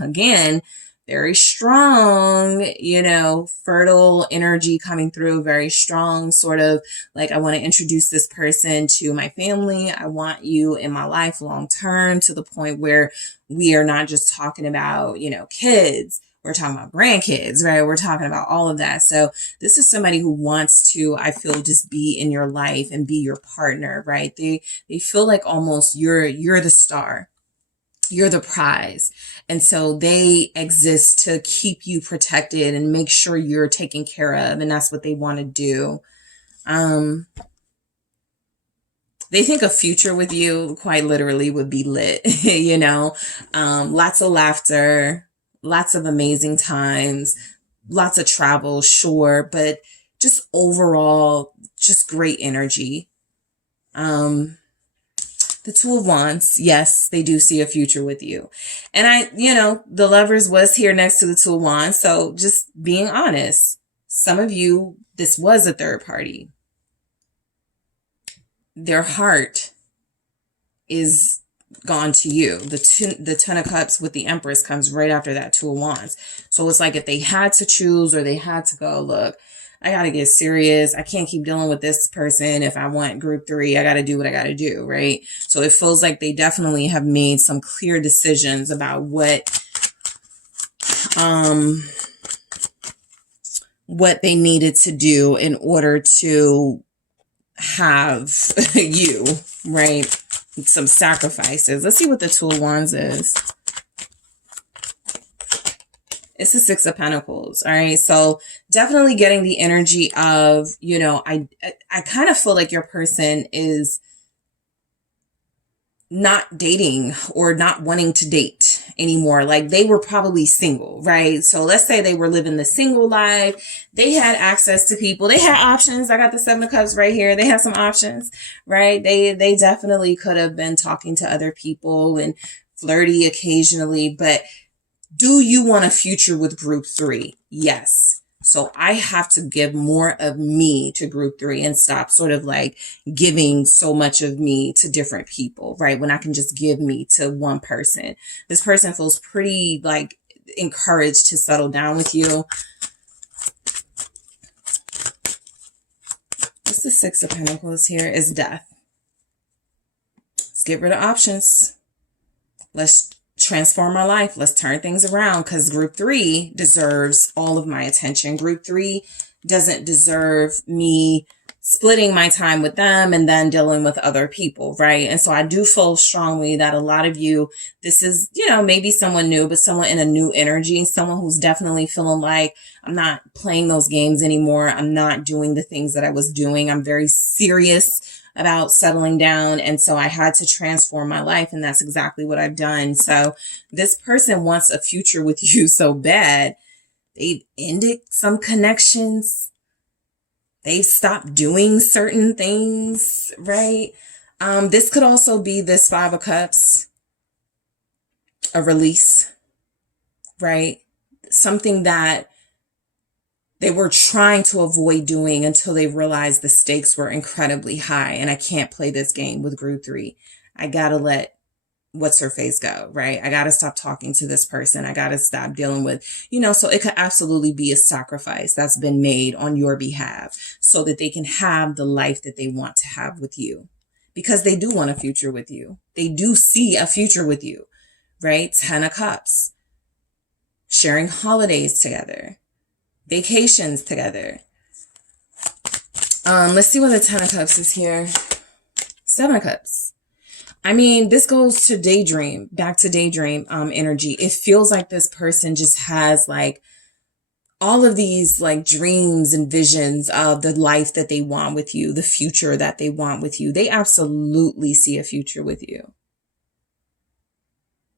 again, very strong, fertile energy coming through, very strong, sort of like, I want to introduce this person to my family. I want you in my life long term, to the point where we are not just talking about, kids. We're talking about grandkids, right? We're talking about all of that. So this is somebody who wants to, I feel, just be in your life and be your partner, right? They feel like almost you're the star. You're the prize. And so they exist to keep you protected and make sure you're taken care of. And that's what they want to do. They think a future with you quite literally would be lit, lots of laughter, lots of amazing times, lots of travel, sure, but just overall, just great energy. The 2 of Wands, yes, they do see a future with you. And the Lovers was here next to the 2 of Wands. So just being honest, some of you, this was a third party. Their heart is gone to you. The Ten of Cups with the Empress comes right after that 2 of Wands. So it's like if they had to choose or they had to go, look, I got to get serious. I can't keep dealing with this person. If I want group 3, I got to do what I got to do, right? So it feels like they definitely have made some clear decisions about what they needed to do in order to have you, right? some sacrifices. Let's see what the Two of Wands is. It's the Six of Pentacles. All right. So definitely getting the energy of, you know, I kind of feel like your person is not dating or not wanting to date anymore. Like they were probably single, right? So let's say they were living the single life. They had access to people. They had options. I got the Seven of Cups right here. They have some options, right? They definitely could have been talking to other people and flirty occasionally, but do you want a future with group 3? Yes. So I have to give more of me to group 3 and stop sort of like giving so much of me to different people, right? When I can just give me to one person. This person feels pretty like encouraged to settle down with you. What's the Six of Pentacles here? Is death. Let's get rid of options. Let's transform our life. Let's turn things around, because group 3 deserves all of my attention. Group 3 doesn't deserve me splitting my time with them and then dealing with other people, right? And so I do feel strongly that a lot of you, this is, you know, maybe someone new, but someone in a new energy, someone who's definitely feeling like I'm not playing those games anymore. I'm not doing the things that I was doing. I'm very serious about settling down. And so I had to transform my life. And that's exactly what I've done. So this person wants a future with you so bad. They've ended some connections. They've stopped doing certain things, right? This could also be this Five of Cups, a release, right? Something that they were trying to avoid doing until they realized the stakes were incredibly high. And I can't play this game with group 3. I got to let what's her face go, right? I got to stop talking to this person. I got to stop dealing with, you know, so it could absolutely be a sacrifice that's been made on your behalf so that they can have the life that they want to have with you, because they do want a future with you. They do see a future with you, right? 10 of Cups, sharing holidays together, vacations together. Let's see what the 10 of Cups is here. 7 of Cups. I mean, this goes to daydream, back to daydream energy. It feels like this person just has like all of these like dreams and visions of the life that they want with you, the future that they want with you. They absolutely see a future with you.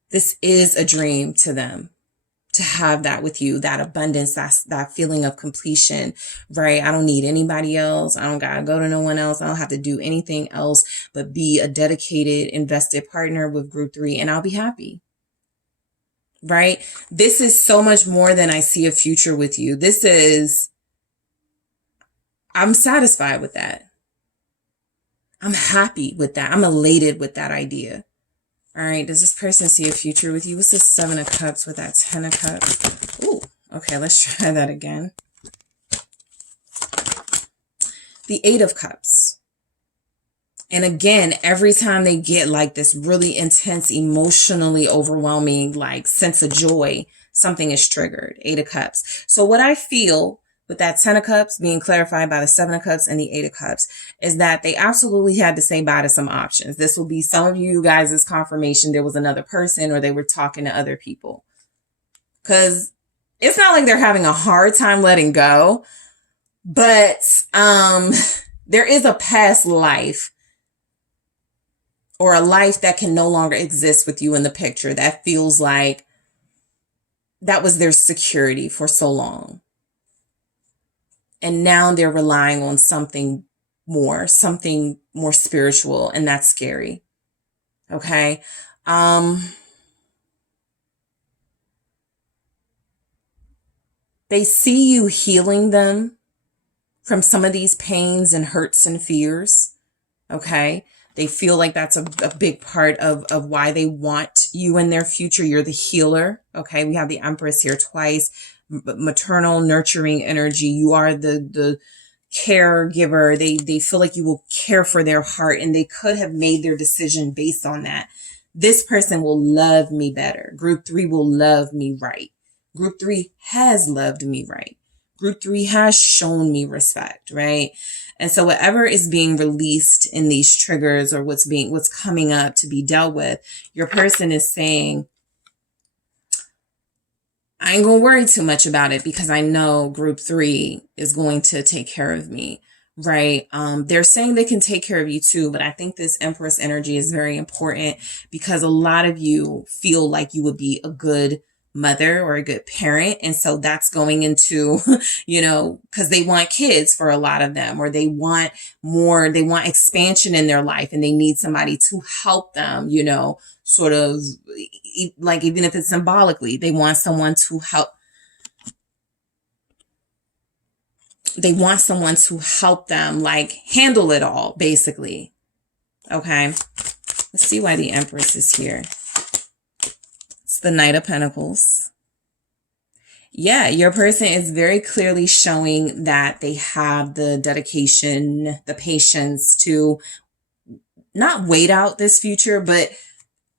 This is a dream to them, to have that with you, that abundance, that feeling of completion, right? I don't need anybody else. I don't got to go to no one else. I don't have to do anything else but be a dedicated, invested partner with group 3, and I'll be happy, right? This is so much more than I see a future with you. This is, I'm satisfied with that. I'm happy with that. I'm elated with that idea. All right, does this person see a future with you? What's the 7 of Cups with that 10 of Cups? Ooh, okay, let's try that again. The 8 of Cups. And again, every time they get like this really intense, emotionally overwhelming, like sense of joy, something is triggered. 8 of Cups. So what I feel with that 10 of Cups being clarified by the 7 of Cups and the 8 of Cups is that they absolutely had to say bye to some options. This will be some of you guys' confirmation there was another person or they were talking to other people. Because it's not like they're having a hard time letting go, but there is a past life or a life that can no longer exist with you in the picture that feels like that was their security for so long. And now they're relying on something more spiritual, and that's scary. Okay. They see you healing them from some of these pains and hurts and fears. Okay. They feel like that's a big part of why they want you in their future. You're the healer. Okay. We have the Empress here twice. Maternal, nurturing energy. You are the caregiver. They feel like you will care for their heart, and they could have made their decision based on that. This person will love me better. Group 3 will love me right. Group 3 has loved me right. Group 3 has shown me respect, right? And so whatever is being released in these triggers or what's coming up to be dealt with, your person is saying, I ain't gonna worry too much about it because I know group 3 is going to take care of me, right? They're saying they can take care of you too, but I think this Empress energy is very important because a lot of you feel like you would be a good mother or a good parent. And so that's going into, because they want kids for a lot of them, or they want more, they want expansion in their life and they need somebody to help them, sort of like, even if it's symbolically, they want someone to help. They want someone to help them like handle it all, basically. Okay. Let's see why the Empress is here. It's the Knight of Pentacles. Yeah, your person is very clearly showing that they have the dedication, the patience to not wait out this future, but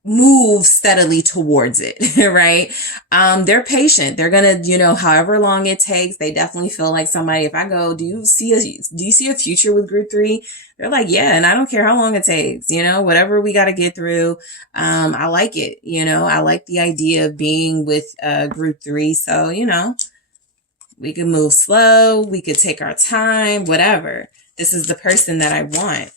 move steadily towards it, right? They're patient. They're gonna, however long it takes. They definitely feel like somebody, if I go, do you see a future with group 3? They're like, yeah, and I don't care how long it takes, whatever we got to get through. I like it, I like the idea of being with group 3. So, we can move slow, we could take our time, whatever. This is the person that I want.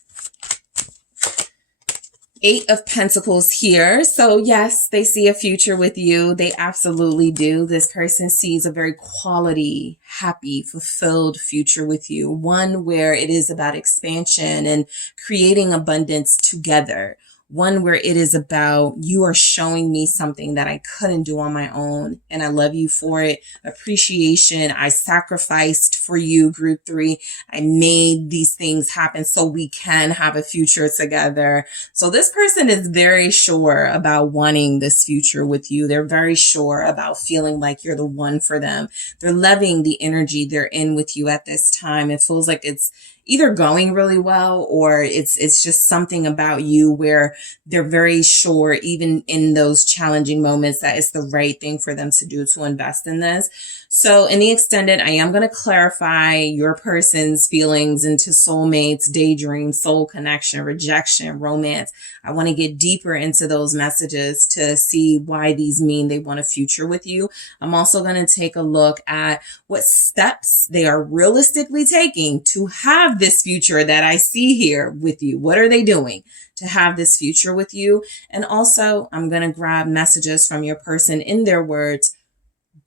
8 of Pentacles here. So yes, they see a future with you. They absolutely do. This person sees a very quality, happy, fulfilled future with you. One where it is about expansion and creating abundance together. One where it is about, you are showing me something that I couldn't do on my own, and I love you for it. Appreciation. I sacrificed for you, group 3. I made these things happen so we can have a future together. So this person is very sure about wanting this future with you. They're very sure about feeling like you're the one for them. They're loving the energy they're in with you at this time. It feels like it's either going really well, or it's just something about you where they're very sure, even in those challenging moments, that it's the right thing for them to do to invest in this. So in the extended, I am going to clarify your person's feelings into soulmates, daydream, soul connection, rejection, romance. I want to get deeper into those messages to see why these mean they want a future with you. I'm also going to take a look at what steps they are realistically taking to have this future that I see here with you. What are they doing to have this future with you? And also, I'm going to grab messages from your person in their words.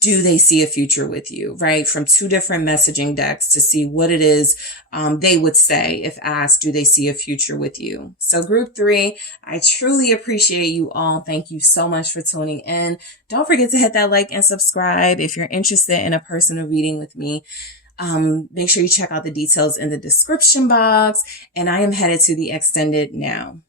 Do they see a future with you, right? From 2 different messaging decks to see what it is they would say if asked, do they see a future with you? So group 3, I truly appreciate you all. Thank you so much for tuning in. Don't forget to hit that like and subscribe if you're interested in a personal reading with me. Make sure you check out the details in the description box, and I am headed to the extended now.